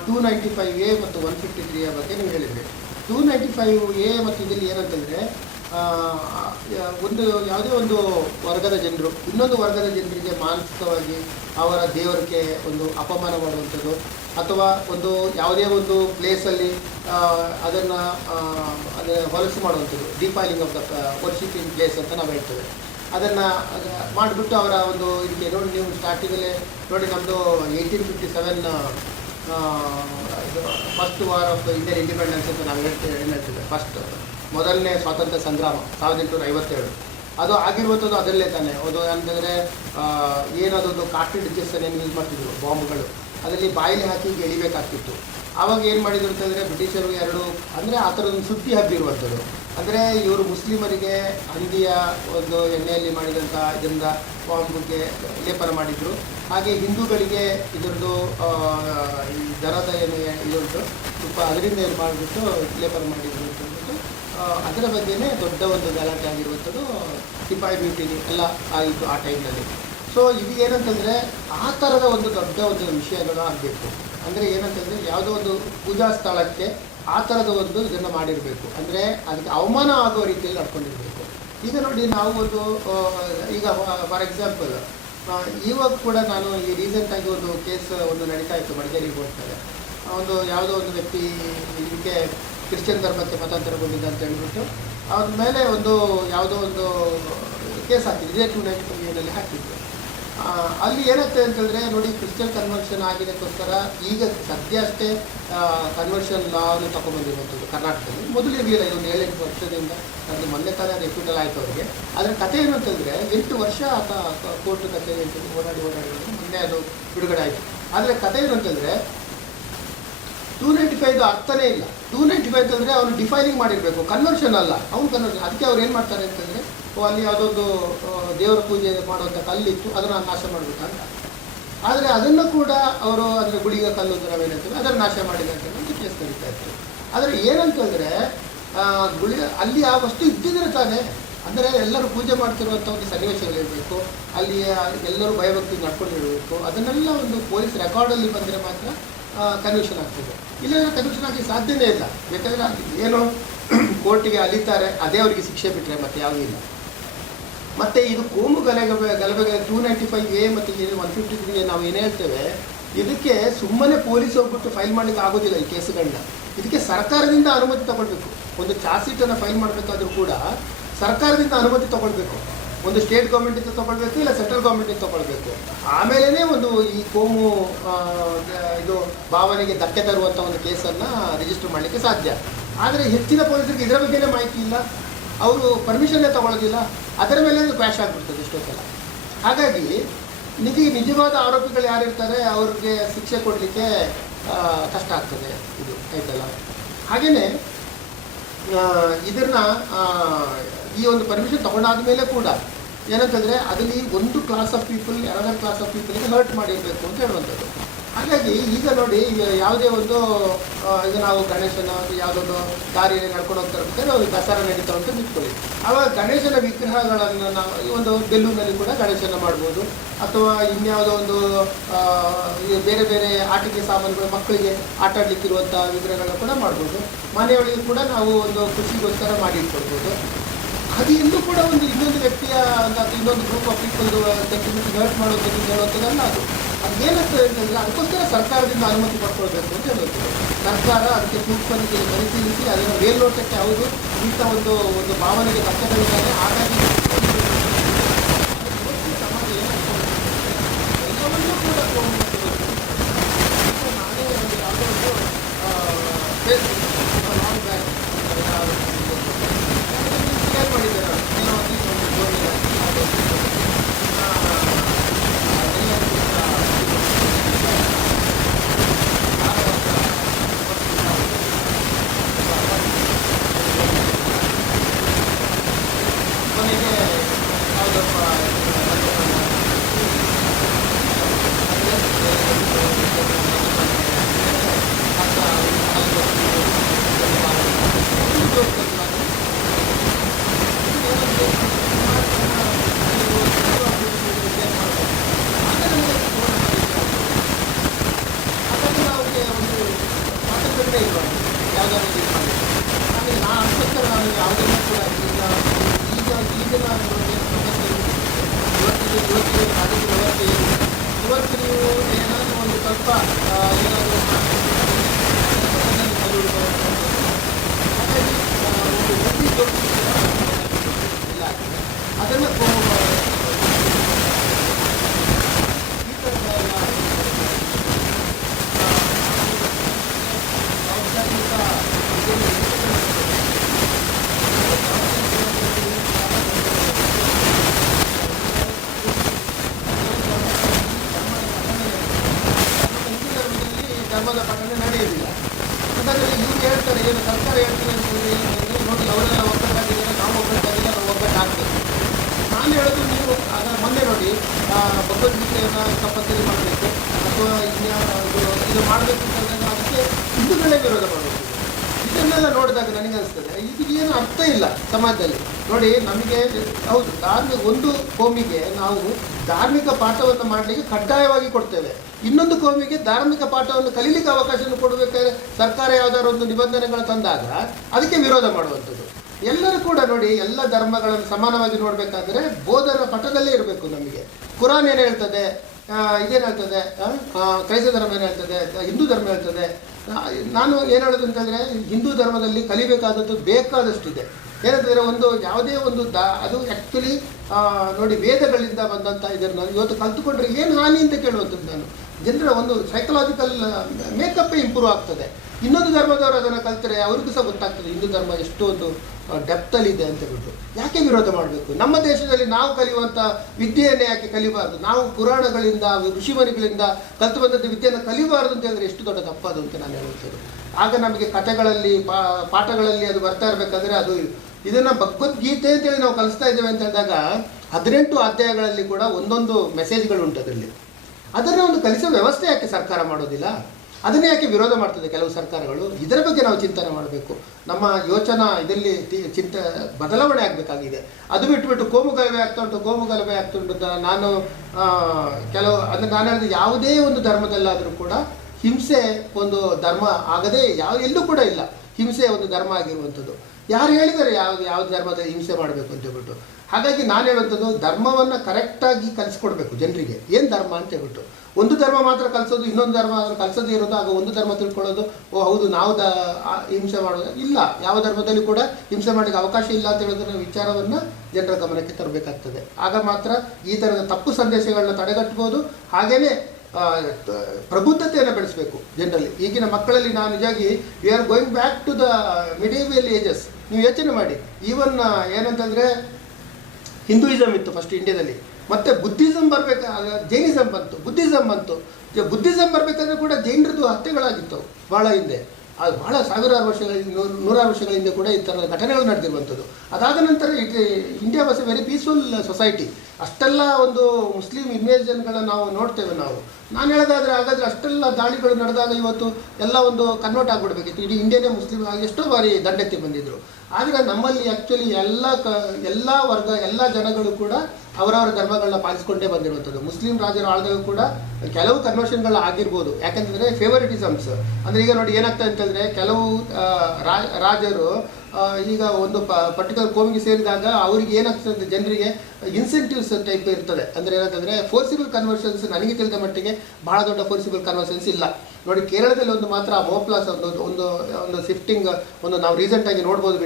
295A ಮತ್ತು 153 ಬಗ್ಗೆ ನೀವು ಹೇಳಿದ್ರಿ. 295A ಮತ್ತು ಇದರಲ್ಲಿ ಏನಂತಂದರೆ, ಒಂದು ಯಾವುದೇ ಒಂದು ವರ್ಗದ ಜನರು ಇನ್ನೊಂದು ವರ್ಗದ ಜನರಿಗೆ ಮಾನಸಿಕವಾಗಿ ಅವರ ದೇವರಿಗೆ ಒಂದು ಅಪಮಾನ ಮಾಡುವಂಥದ್ದು, ಅಥವಾ ಒಂದು ಯಾವುದೇ ಒಂದು ಪ್ಲೇಸಲ್ಲಿ ಅದನ್ನು ಹೊಲಸು ಮಾಡುವಂಥದ್ದು, ಡಿಫೈಲಿಂಗ್ ಆಫ್ ದ ವರ್ಷಿಪಿಂಗ್ ಪ್ಲೇಸ್ ಅಂತ ನಾವು ಹೇಳ್ತೇವೆ. ಅದನ್ನು ಮಾಡಿಬಿಟ್ಟು ಅವರ ಒಂದು ಇದಕ್ಕೆ ನೋಡಿ, ನೀವು ಸ್ಟಾರ್ಟಿಂಗಲ್ಲೇ ನೋಡಿ, ನಮ್ಮದು 1857 ಇದು first war of Indian independence ಅಂತ ನಾವು ಹೇಳ್ತೇವೆ. ಫಸ್ಟ್ ಮೊದಲನೇ ಸ್ವಾತಂತ್ರ್ಯ ಸಂಗ್ರಾಮ 1857 ಅದು ಆಗಿರುವಂಥದ್ದು ಅದರಲ್ಲೇ ತಾನೆ. ಅದು ಅಂತಂದರೆ ಏನದೊಂದು ಕಾರ್ಟೆಡ್ ಡಿಜೆಸ್ಟನ್ನು ಯೂಸ್ ಮಾಡ್ತಿದ್ರು, ಬಾಂಬ್ಗಳು ಅದರಲ್ಲಿ ಬಾಯಿಲಿ ಹಾಕಿ ಎಳಿಬೇಕಾಗ್ತಿತ್ತು. ಆವಾಗ ಏನು ಮಾಡಿದ್ರು ಅಂತಂದರೆ ಬ್ರಿಟಿಷರು ಎರಡು ಅಂದರೆ ಆ ಥರದೊಂದು ಸುದ್ದಿ ಹಬ್ಬಿರುವಂಥದ್ದು. ಅಂದರೆ ಇವರು ಮುಸ್ಲಿಮರಿಗೆ ಹಂದಿಯ ಒಂದು ಎಣ್ಣೆಯಲ್ಲಿ ಮಾಡಿದಂಥ ಇದರಿಂದ ಬಾಂಬ್ಗೆ ಲೇಪನ ಮಾಡಿದರು. ಹಾಗೆ ಹಿಂದೂಗಳಿಗೆ ಇದರದ್ದು ಈ ದರದ ಏನು ಇದುಂಟು ತುಪ್ಪ ಅದರಿಂದ ಏನು ಮಾಡಿಬಿಟ್ಟು ಲೇಪನ ಮಾಡಿದ್ರು ಅಂತ ಹೇಳ್ಬಿಟ್ಟು ಅದರ ಬಗ್ಗೆನೇ ದೊಡ್ಡ ಒಂದು ಗಲಾಟೆ ಆಗಿರುವಂಥದ್ದು. ಸಿಪಾಯಿ ಮ್ಯೂಟಿನಿ ಎಲ್ಲ ಆಗಿತ್ತು ಆ ಟೈಮ್ನಲ್ಲಿ. ಸೊ ಇದು ಏನಂತಂದರೆ ಆ ಥರದ ಒಂದು ದೊಡ್ಡ ಒಂದು ವಿಷಯಗಳು ಆಗಬೇಕು. ಅಂದರೆ ಏನಂತಂದರೆ ಯಾವುದೋ ಒಂದು ಪೂಜಾ ಸ್ಥಳಕ್ಕೆ ಆ ಥರದ ಒಂದು ಇದನ್ನು ಮಾಡಿರಬೇಕು, ಅಂದರೆ ಅದಕ್ಕೆ ಅವಮಾನ ಆಗುವ ರೀತಿಯಲ್ಲಿ ನಡ್ಕೊಂಡಿರಬೇಕು. ಈಗ ನೋಡಿ ನಾವು ಒಂದು ಈಗ ಫಾರ್ ಎಕ್ಸಾಂಪಲ್ ಇವಾಗ ಕೂಡ ನಾನು ಈ ರೀಸೆಂಟಾಗಿ ಒಂದು ಕೇಸ್ ಒಂದು ನಡೀತಾ ಇತ್ತು, ಮಡಿಕೇರಿಗೆ ಹೋಗ್ತಾರೆ. ಒಂದು ಯಾವುದೋ ಒಂದು ವ್ಯಕ್ತಿ ಇದಕ್ಕೆ ಕ್ರಿಶ್ಚಿಯನ್ ಧರ್ಮಕ್ಕೆ ಮತಾಂತರಗೊಂಡಿದ್ದ ಅಂತ ಹೇಳ್ಬಿಟ್ಟು ಅವ್ರ ಮೇಲೆ ಒಂದು ಯಾವುದೋ ಒಂದು ಕೇಸ್ ಹಾಕಿದ್ರು, ಇದೇ 295 ಹಾಕಿದ್ರು. ಅಲ್ಲಿ ಏನಾಗ್ತದೆ ಅಂತಂದರೆ ನೋಡಿ, ಕ್ರಿಶ್ಚಿಯನ್ ಕನ್ವರ್ಷನ್ ಆಗಿದ್ದಕ್ಕೋಸ್ಕರ ಈಗ ಸದ್ಯ ಅಷ್ಟೇ ಕನ್ವರ್ಷನ್ ಲಾನು ತಗೊಂಡ್ಬಂದಿರುವಂಥದ್ದು ಕರ್ನಾಟಕದಲ್ಲಿ. ಮೊದಲು ಇರಲಿಲ್ಲ, ಇದೊಂದು 7-8 ವರ್ಷದಿಂದ. ಅದು ಮೊನ್ನೆ ತಾನೇ ರೆಫ್ಯೂಟಲ್ ಆಯಿತು ಅವರಿಗೆ. ಅದರ ಕಥೆ ಏನು ಅಂತಂದರೆ 8 ವರ್ಷ ಆತ ಕೋರ್ಟ್ ಕಥೆ ಓಡಾಡಿ ಮೊನ್ನೆ ಅದು ಬಿಡುಗಡೆ ಆಯಿತು. ಆದರೆ ಕಥೆ ಏನು ಅಂತಂದರೆ 295 ಅರ್ಥನೇ ಇಲ್ಲ. 295 ಅಂತಂದರೆ ಅವನು ಡಿಫೈನಿಂಗ್ ಮಾಡಿರಬೇಕು, ಕನ್ವರ್ಷನ್ ಅಲ್ಲ, ಅವ್ನು ಕನ್ವರ್ಷನ್. ಅದಕ್ಕೆ ಅವ್ರು ಏನು ಮಾಡ್ತಾರೆ ಅಂತಂದರೆ ಅಲ್ಲಿ ಯಾವುದೊಂದು ದೇವರ ಪೂಜೆ ಮಾಡುವಂಥ ಕಲ್ಲಿತ್ತು, ಅದನ್ನು ನಾಶ ಮಾಡಬೇಕು ಅಂತ. ಆದರೆ ಅದನ್ನು ಕೂಡ ಅವರು ಅದರ ಗುಳಿಗ ಕಲ್ಲು ಅಂತ ನಾವೇನಂತೀವಿ ಅದನ್ನು ನಾಶ ಮಾಡಿದ ಅಂತ ಕೇಸ್ ನಡೀತಾ ಇತ್ತು. ಆದರೆ ಏನಂತಂದರೆ ಅಲ್ಲಿ ಆ ವಸ್ತು ಇದ್ದಿದ್ರೆ ತಾನೇ, ಅಂದರೆ ಎಲ್ಲರೂ ಪೂಜೆ ಮಾಡ್ತಿರುವಂಥ ಒಂದು ಸನ್ನಿವೇಶಗಳಿರಬೇಕು, ಅಲ್ಲಿ ಎಲ್ಲರೂ ಭಯಭಕ್ತಿ ನಡ್ಕೊಂಡಿರಬೇಕು. ಅದನ್ನೆಲ್ಲ ಒಂದು ಪೊಲೀಸ್ ರೆಕಾರ್ಡಲ್ಲಿ ಬಂದರೆ ಮಾತ್ರ ಕನ್ವಿಕ್ಷನ್ ಆಗ್ತದೆ. ಇಲ್ಲಾಂದರೆ ಕನ್ವಿಕ್ಷನ್ ಆಗಿ ಸಾಧ್ಯನೇ ಇಲ್ಲ. ಬೇಕಾದರೆ ಏನೋ ಕೋರ್ಟಿಗೆ ಅಲಿತಾರೆ, ಅದೇ ಅವರಿಗೆ ಶಿಕ್ಷೆ ಬಿಟ್ಟರೆ ಮತ್ತೆ ಯಾವುದೂ ಇಲ್ಲ. ಮತ್ತು ಇದು ಕೋಮು ಗಲಭೆಗೆ 295A ಮತ್ತು 153 ನಾವು ಏನು ಹೇಳ್ತೇವೆ, ಇದಕ್ಕೆ ಸುಮ್ಮನೆ ಪೊಲೀಸ್ ಹೋಗ್ಬಿಟ್ಟು ಫೈಲ್ ಮಾಡಲಿಕ್ಕೆ ಆಗೋದಿಲ್ಲ ಈ ಕೇಸುಗಳನ್ನ. ಇದಕ್ಕೆ ಸರ್ಕಾರದಿಂದ ಅನುಮತಿ ತಗೊಳ್ಬೇಕು. ಒಂದು ಚಾರ್ಜ್ ಶೀಟನ್ನು ಫೈಲ್ ಮಾಡಬೇಕಾದ್ರೂ ಕೂಡ ಸರ್ಕಾರದಿಂದ ಅನುಮತಿ ತಗೊಳ್ಬೇಕು. ಒಂದು ಸ್ಟೇಟ್ ಗೌರ್ಮೆಂಟಿಂದ ತೊಗೊಳ್ಬೇಕು, ಇಲ್ಲ ಸೆಂಟ್ರಲ್ ಗೌರ್ಮೆಂಟಿಂದ ತೊಗೊಳ್ಬೇಕು. ಆಮೇಲೆ ಒಂದು ಈ ಕೋಮು ಇದು ಭಾವನೆಗೆ ಧಕ್ಕೆ ತರುವಂಥ ಒಂದು ಕೇಸನ್ನು ರಿಜಿಸ್ಟರ್ ಮಾಡಲಿಕ್ಕೆ ಸಾಧ್ಯ. ಆದರೆ ಹೆಚ್ಚಿನ ಪೊಲೀಸರಿಗೆ ಇದರ ಬಗ್ಗೆನೇ ಮಾಹಿತಿ ಇಲ್ಲ, ಅವರು ಪರ್ಮಿಷನ್ನೇ ತೊಗೊಳ್ಳೋದಿಲ್ಲ. ಅದರ ಮೇಲೆ ಕ್ರ್ಯಾಶ್ ಆಗಿಬಿಡ್ತದೆ ಎಷ್ಟೊತ್ತೆಲ್ಲ. ಹಾಗಾಗಿ ನಿಜವಾದ ಆರೋಪಿಗಳು ಯಾರಿರ್ತಾರೆ ಅವ್ರಿಗೆ ಶಿಕ್ಷೆ ಕೊಡಲಿಕ್ಕೆ ಕಷ್ಟ ಆಗ್ತದೆ. ಇದು ಆಯ್ತಲ್ಲ. ಹಾಗೆಯೇ ಇದನ್ನು ಈ ಒಂದು ಪರ್ಮಿಷನ್ ತೊಗೊಂಡಾದ ಮೇಲೆ ಕೂಡ ಏನಂತಂದರೆ ಅದರಲ್ಲಿ ಒಂದು class of people another class of ಪೀಪಲ್ಗೆ ಹರ್ಟ್ ಮಾಡಿರಬೇಕು ಅಂತ ಹೇಳುವಂಥದ್ದು. ಹಾಗಾಗಿ ಈಗ ನೋಡಿ, ಈಗ ಯಾವುದೇ ಒಂದು ಈಗ ನಾವು ಗಣೇಶನ ಯಾವುದೊಂದು ದಾರಿಯಲ್ಲಿ ನಡ್ಕೊಂಡು ಹೋಗ್ತಾ ಇರ್ಬೇಕಾದ್ರೆ ಒಂದು ದಸರಾ ನಡೀತಾ ಅಂತ ನಿಂತ್ಕೊಳ್ಳಿ. ಆವಾಗ ಗಣೇಶನ ವಿಗ್ರಹಗಳನ್ನು ನಾವು ಈ ಒಂದು ಬೆಲ್ಲೂನಲ್ಲಿ ಕೂಡ ಗಣೇಶನ ಮಾಡ್ಬೋದು, ಅಥವಾ ಇನ್ಯಾವುದೋ ಒಂದು ಬೇರೆ ಬೇರೆ ಆಟಿಕೆ ಸಾಮಾನುಗಳು ಮಕ್ಕಳಿಗೆ ಆಟ ಆಡಲಿಕ್ಕಿರುವಂಥ ವಿಗ್ರಹಗಳನ್ನ ಕೂಡ ಮಾಡ್ಬೋದು. ಮನೆಯೊಳಗೆ ಕೂಡ ನಾವು ಒಂದು ಖುಷಿಗೋಸ್ಕರ ಮಾಡಿಟ್ಕೊಳ್ಬೋದು. ಅದು ಇನ್ನೂ ಕೂಡ ಒಂದು ಇನ್ನೊಂದು ವ್ಯಕ್ತಿಯ ಇನ್ನೊಂದು ಗ್ರೂಪ್ ಆಫ್ ಪೀಪಲ್ದು ಸೆಂಟಿಮೆಂಟ್ ಹರ್ಟ್ ಮಾಡೋದನ್ನು ಹೇಳುವಂಥದ್ದಲ್ಲ. ಅದೇನಾಗ್ತದೆ ಅಂತಂದರೆ ಅದಕ್ಕೋಸ್ಕರ ಸರ್ಕಾರದಿಂದ ಅನುಮತಿ ಪಡ್ಕೊಳ್ಬೇಕು ಅಂತ ಹೇಳುತ್ತೆ. ಸರ್ಕಾರ ಅದಕ್ಕೆ ಸೂಕ್ಷ್ಮತೆಗೆ ಪರಿಶೀಲಿಸಿ ಅದನ್ನು ಮೇಲ್ನೋಟಕ್ಕೆ ಯಾವುದು ಇಂಥ ಒಂದು ಭಾವನೆಗೆ ಧಕ್ಕೆಗಳಿದ್ದಾರೆ. ಹಾಗಾಗಿ ಸಮಾಜ ಏನಾಗ್ತದೆ ಎಲ್ಲವನ್ನೂ ಕೂಡ ನಾನೇ ಒಂದು ಯಾವುದೋ ಒಂದು ಫೇಸ್ಬುಕ್ ಲಾಂಗ್ ಬ್ಯಾಕ್ ಶೇರ್ ಮಾಡಿದ್ದೆ ನಾನು. ಏನೋ ಒಂದು ಜೋಡಿ ಕೊನೆಗೆ ಯಾವುದಪ್ಪ ಹಾಗಾಗಿ ನಾವು ಒಂದು ಸ್ವಾತಂತ್ರ್ಯವೇ ಇಲ್ಲ ಯಾವುದಾದ್ರು ಇದು ಮಾಡಿ. ಹಾಗೆ ಅದಕ್ಕೋಸ್ಕರ ನಾನು ಯಾವುದನ್ನು ಕೂಡ ಈಗಿನ ಇವತ್ತು ನೀವು ಏನಾದರೂ ಒಂದು ಸ್ವಲ್ಪ ಏನಾದರೂ ಹಾಗಾಗಿ ಒಂದು ಇಲ್ಲ ಅದನ್ನು ಈ ಥರದ ಔಪಚಾರಿಕ ಧರ್ಮದ ಪಠನೆ ನಡೆಯುವುದಿಲ್ಲ. ಯಾಕಂದರೆ ಇವ್ರು ಹೇಳ್ತಾರೆ, ಏನು ಸರ್ಕಾರ ಹೇಳ್ತಾರೆ ಅಂತಂದರೆ ನೋಡಿ ಅವರೆಲ್ಲ ಒಗ್ಗಟ್ಟಾಗಿದ್ದಾರೆ, ನಾವು ಒಗ್ಗಟ್ಟಾಗಿಲ್ಲ, ನಾವು ಒಗ್ಗಟ್ಟಾಗಬೇಕು. ನಾನು ಹೇಳೋದು, ನೀವು ಮೊನ್ನೆ ನೋಡಿ ಭಗವದ್ಗೀತೆಯನ್ನು ತಪ್ಪತ್ತಲ್ಲಿ ಮಾಡಬೇಕು ಅಥವಾ ಇದು ಮಾಡಬೇಕು ಅಂತಂದಾಗ ಅದಕ್ಕೆ ಹಿಂದೂಗಳೇ ವಿರೋಧ ಮಾಡಬೇಕು. ಇದನ್ನೆಲ್ಲ ನೋಡಿದಾಗ ನನಗೆ ಅನಿಸ್ತದೆ ಇದಕ್ಕೆ ಏನು ಅರ್ಥ ಇಲ್ಲ ಸಮಾಜದಲ್ಲಿ. ನೋಡಿ, ನಮಗೆ ಹೌದು ಒಂದು ಕೋಮಿಗೆ ನಾವು ಧಾರ್ಮಿಕ ಪಾಠವನ್ನು ಮಾಡಲಿಕ್ಕೆ ಕಡ್ಡಾಯವಾಗಿ ಕೊಡ್ತೇವೆ, ಇನ್ನೊಂದು ಕೋಮಿಗೆ ಧಾರ್ಮಿಕ ಪಾಠವನ್ನು ಕಲೀಲಿಕ್ಕೆ ಅವಕಾಶವನ್ನು ಕೊಡಬೇಕಾದ್ರೆ ಸರ್ಕಾರ ಯಾವುದಾದ್ರು ಒಂದು ನಿಬಂಧನೆಗಳು ತಂದಾಗ ಅದಕ್ಕೆ ವಿರೋಧ ಮಾಡುವಂಥದ್ದು. ಎಲ್ಲರೂ ಕೂಡ ನೋಡಿ, ಎಲ್ಲ ಧರ್ಮಗಳನ್ನು ಸಮಾನವಾಗಿ ನೋಡಬೇಕಾದ್ರೆ ಬೋಧನ ಪಥದಲ್ಲೇ ಇರಬೇಕು. ನಮಗೆ ಕುರಾನ್ ಏನು ಹೇಳ್ತದೆ, ಇದೇನು ಹೇಳ್ತದೆ, ಕ್ರೈಸ್ತ ಧರ್ಮ ಏನು ಹೇಳ್ತದೆ, ಹಿಂದೂ ಧರ್ಮ ಹೇಳ್ತದೆ. ನಾನು ಏನು ಹೇಳೋದು ಅಂತಂದರೆ, ಹಿಂದೂ ಧರ್ಮದಲ್ಲಿ ಕಲಿಬೇಕಾದದ್ದು ಬೇಕಾದಷ್ಟಿದೆ. ಏನಂತಂದರೆ ಒಂದು ಯಾವುದೇ ಒಂದು ಅದು ಆ್ಯಕ್ಚುಲಿ ನೋಡಿ ವೇದಗಳಿಂದ ಬಂದಂಥ ಇದನ್ನು ಇವತ್ತು ಕಲ್ತುಕೊಂಡ್ರೆ ಏನು ಹಾನಿ ಅಂತ ಕೇಳುವಂಥದ್ದು. ನಾನು ಜನರ ಒಂದು ಸೈಕಲಾಜಿಕಲ್ ಮೇಕಪ್ಪೇ ಇಂಪ್ರೂವ್ ಆಗ್ತದೆ. ಇನ್ನೊಂದು ಧರ್ಮದವರು ಅದನ್ನು ಕಲ್ತರೆ ಅವ್ರಿಗೂ ಸಹ ಗೊತ್ತಾಗ್ತದೆ ಹಿಂದೂ ಧರ್ಮ ಎಷ್ಟು ಒಂದು ಡೆಪ್ತಲ್ಲಿದೆ ಅಂತ ಹೇಳ್ಬಿಟ್ಟು. ಯಾಕೆ ವಿರೋಧ ಮಾಡಬೇಕು? ನಮ್ಮ ದೇಶದಲ್ಲಿ ನಾವು ಕಲಿಯುವಂಥ ವಿದ್ಯೆಯನ್ನೇ ಯಾಕೆ ಕಲಿಬಾರ್ದು? ನಾವು ಪುರಾಣಗಳಿಂದ ಋಷಿಮುನಿಗಳಿಂದ ಕಲಿತು ಬಂದದ್ದು ವಿದ್ಯೆಯನ್ನು ಕಲಿಬಾರ್ದು ಅಂತ ಹೇಳಿದ್ರೆ ಎಷ್ಟು ದೊಡ್ಡ ತಪ್ಪದು ಅಂತ ನಾನು ಹೇಳುತ್ತೇನೆ. ಆಗ ನಮಗೆ ಕಥೆಗಳಲ್ಲಿ ಪಾಠಗಳಲ್ಲಿ ಅದು ಬರ್ತಾ ಇರಬೇಕಾದ್ರೆ ಅದು ಇದನ್ನು ಭಗವದ್ಗೀತೆ ಅಂತೇಳಿ ನಾವು ಕಲಿಸ್ತಾ ಇದ್ದೇವೆ ಅಂತ ಹೇಳಿದಾಗ 18 ಅಧ್ಯಾಯಗಳಲ್ಲಿ ಕೂಡ ಒಂದೊಂದು ಮೆಸೇಜ್ಗಳು ಉಂಟು ಅದರಲ್ಲಿ. ಅದನ್ನು ಒಂದು ಕಲಿಸೋ ವ್ಯವಸ್ಥೆ ಯಾಕೆ ಸರ್ಕಾರ ಮಾಡೋದಿಲ್ಲ? ಅದನ್ನೇ ಯಾಕೆ ವಿರೋಧ ಮಾಡ್ತದೆ ಕೆಲವು ಸರ್ಕಾರಗಳು? ಇದರ ಬಗ್ಗೆ ನಾವು ಚಿಂತನೆ ಮಾಡಬೇಕು. ನಮ್ಮ ಯೋಚನಾ ಇದರಲ್ಲಿ ಬದಲಾವಣೆ ಆಗಬೇಕಾಗಿದೆ. ಅದು ಬಿಟ್ಟುಬಿಟ್ಟು ಕೋಮುಗಲಭೆ ಆಗ್ತಾ ಉಂಟು. ನಾನು ಕೆಲವು ಅಂದರೆ ನಾನು ಹೇಳಿದ ಯಾವುದೇ ಒಂದು ಧರ್ಮದಲ್ಲಾದರೂ ಕೂಡ ಹಿಂಸೆ ಒಂದು ಧರ್ಮ ಆಗದೇ ಎಲ್ಲೂ ಕೂಡ ಇಲ್ಲ. ಹಿಂಸೆ ಒಂದು ಧರ್ಮ ಆಗಿರುವಂಥದ್ದು. ಯಾರು ಹೇಳಿದ್ದಾರೆ ಯಾವ ಧರ್ಮದಲ್ಲಿ ಹಿಂಸೆ ಮಾಡಬೇಕು ಅಂತ ಹೇಳ್ಬಿಟ್ಟು? ಹಾಗಾಗಿ ನಾನು ಹೇಳುವಂಥದ್ದು, ಧರ್ಮವನ್ನು ಕರೆಕ್ಟಾಗಿ ಕಲಿಸ್ಕೊಡ್ಬೇಕು ಜನರಿಗೆ. ಏನು ಧರ್ಮ ಅಂತ ಹೇಳ್ಬಿಟ್ಟು ಒಂದು ಧರ್ಮ ಮಾತ್ರ ಕಲಿಸೋದು, ಇನ್ನೊಂದು ಧರ್ಮ ಕಲಿಸೋದು ಇರೋದು. ಆಗ ಒಂದು ಧರ್ಮ ತಿಳ್ಕೊಳ್ಳೋದು, ಓ ಹೌದು ನಾವು ಹಿಂಸೆ ಮಾಡೋದು ಇಲ್ಲ, ಯಾವ ಧರ್ಮದಲ್ಲಿ ಕೂಡ ಹಿಂಸೆ ಮಾಡಲಿಕ್ಕೆ ಅವಕಾಶ ಇಲ್ಲ ಅಂತ ಹೇಳೋದನ್ನ ವಿಚಾರವನ್ನು ಜನರ ಗಮನಕ್ಕೆ ತರಬೇಕಾಗ್ತದೆ. ಆಗ ಮಾತ್ರ ಈ ಥರದ ತಪ್ಪು ಸಂದೇಶಗಳನ್ನ ತಡೆಗಟ್ಟಬಹುದು. ಹಾಗೆಯೇ ಪ್ರಬುದ್ಧತೆಯನ್ನು ಬೆಳೆಸಬೇಕು ಜನರಲ್ಲಿ. ಈಗಿನ ಮಕ್ಕಳಲ್ಲಿ ನಾನು ನಿಜವಾಗಿ we are going back to the medieval ages. ನೀವು ಯೋಚನೆ ಮಾಡಿ, ಈವನ್ ಏನಂತಂದರೆ ಹಿಂದೂಯಿಸಮ್ ಇತ್ತು ಫಸ್ಟ್ ಇಂಡಿಯಾದಲ್ಲಿ, ಮತ್ತು ಬುದ್ಧಿಸಮ್ ಬರಬೇಕು, ಜೈನಿಸಮ್ ಬಂತು, ಬುದ್ಧಿಸಮ್ ಬಂತು. ಬುದ್ಧಿಸಮ್ ಬರಬೇಕಾದ್ರೆ ಕೂಡ ಜೈನರದ್ದು ಹತ್ಯೆಗಳಾಗಿತ್ತು ಭಾಳ ಹಿಂದೆ. ಅದು ಭಾಳ ಸಾವಿರಾರು ವರ್ಷಗಳಿಂದ, ನೂರಾರು ವರ್ಷಗಳ ಹಿಂದೆ ಕೂಡ ಈ ಥರದ ಘಟನೆಗಳು ನಡೆದಿರುವಂಥದ್ದು. ಅದಾದ ನಂತರ India was A very peaceful society. ಅಷ್ಟೆಲ್ಲ ಒಂದು ಮುಸ್ಲಿಂ ಇನ್ವೇಷನ್ಗಳನ್ನು ನಾವು ನೋಡ್ತೇವೆ. ನಾನು ಹೇಳೋದಾದರೆ ಹಾಗಾದರೆ ಅಷ್ಟೆಲ್ಲ ದಾಳಿಗಳು ನಡೆದಾಗ ಇವತ್ತು ಎಲ್ಲ ಒಂದು ಕನ್ವರ್ಟ್ ಆಗಿಬಿಡ್ಬೇಕಿತ್ತು. ಇಡೀ ಇಂಡಿಯಾನೇ ಮುಸ್ಲಿಂ ಆಗಿ ಎಷ್ಟೋ ಬಾರಿ ದಂಡೆತ್ತಿ ಬಂದಿದ್ದರು. ಆದರೆ ನಮ್ಮಲ್ಲಿ ಆ್ಯಕ್ಚುಲಿ ಎಲ್ಲ ವರ್ಗ, ಎಲ್ಲ ಜನಗಳು ಕೂಡ ಅವರವರ ಧರ್ಮಗಳನ್ನ ಪಾಲಿಸಿಕೊಂಡೇ ಬಂದಿರುವಂಥದ್ದು. ಮುಸ್ಲಿಂ ರಾಜರು ಆಳಿದಾಗ ಕೂಡ ಕೆಲವು ಕನ್ವರ್ಷನ್ಗಳು ಆಗಿರ್ಬೋದು. ಯಾಕಂತಂದರೆ ಫೇವರಿಟಿಸಮ್ಸ್ ಅಂದರೆ ಈಗ ನೋಡಿ ಏನಾಗ್ತದೆ ಅಂತಂದರೆ, ಕೆಲವು ರಾಜರು ಈಗ ಒಂದು ಪರ್ಟಿಕ್ಯುಲರ್ ಕೋಮಿಗೆ ಸೇರಿದಾಗ ಅವ್ರಿಗೆ ಏನಾಗ್ತದೆ, ಜನರಿಗೆ ಇನ್ಸೆಂಟಿವ್ಸ್ ಟೈಪ್ ಇರ್ತದೆ. ಅಂದರೆ ಏನಂತಂದರೆ ಫೋರ್ಸಿಬಲ್ ಕನ್ವರ್ಷನ್ಸ್ ನನಗೆ ತಿಳಿದ ಮಟ್ಟಿಗೆ ಬಹಳ ದೊಡ್ಡ ಫೋರ್ಸಿಬಲ್ ಕನ್ವರ್ಷನ್ಸ್ ಇಲ್ಲ. ನೋಡಿ, ಕೇರಳದಲ್ಲಿ ಒಂದು ಮಾತ್ರ ಮೋಪ್ಲಾಸ್ ಒಂದು ಶಿಫ್ಟಿಂಗ್ ಒಂದು ನಾವು ರೀಸೆಂಟಾಗಿ ನೋಡ್ಬೋದು.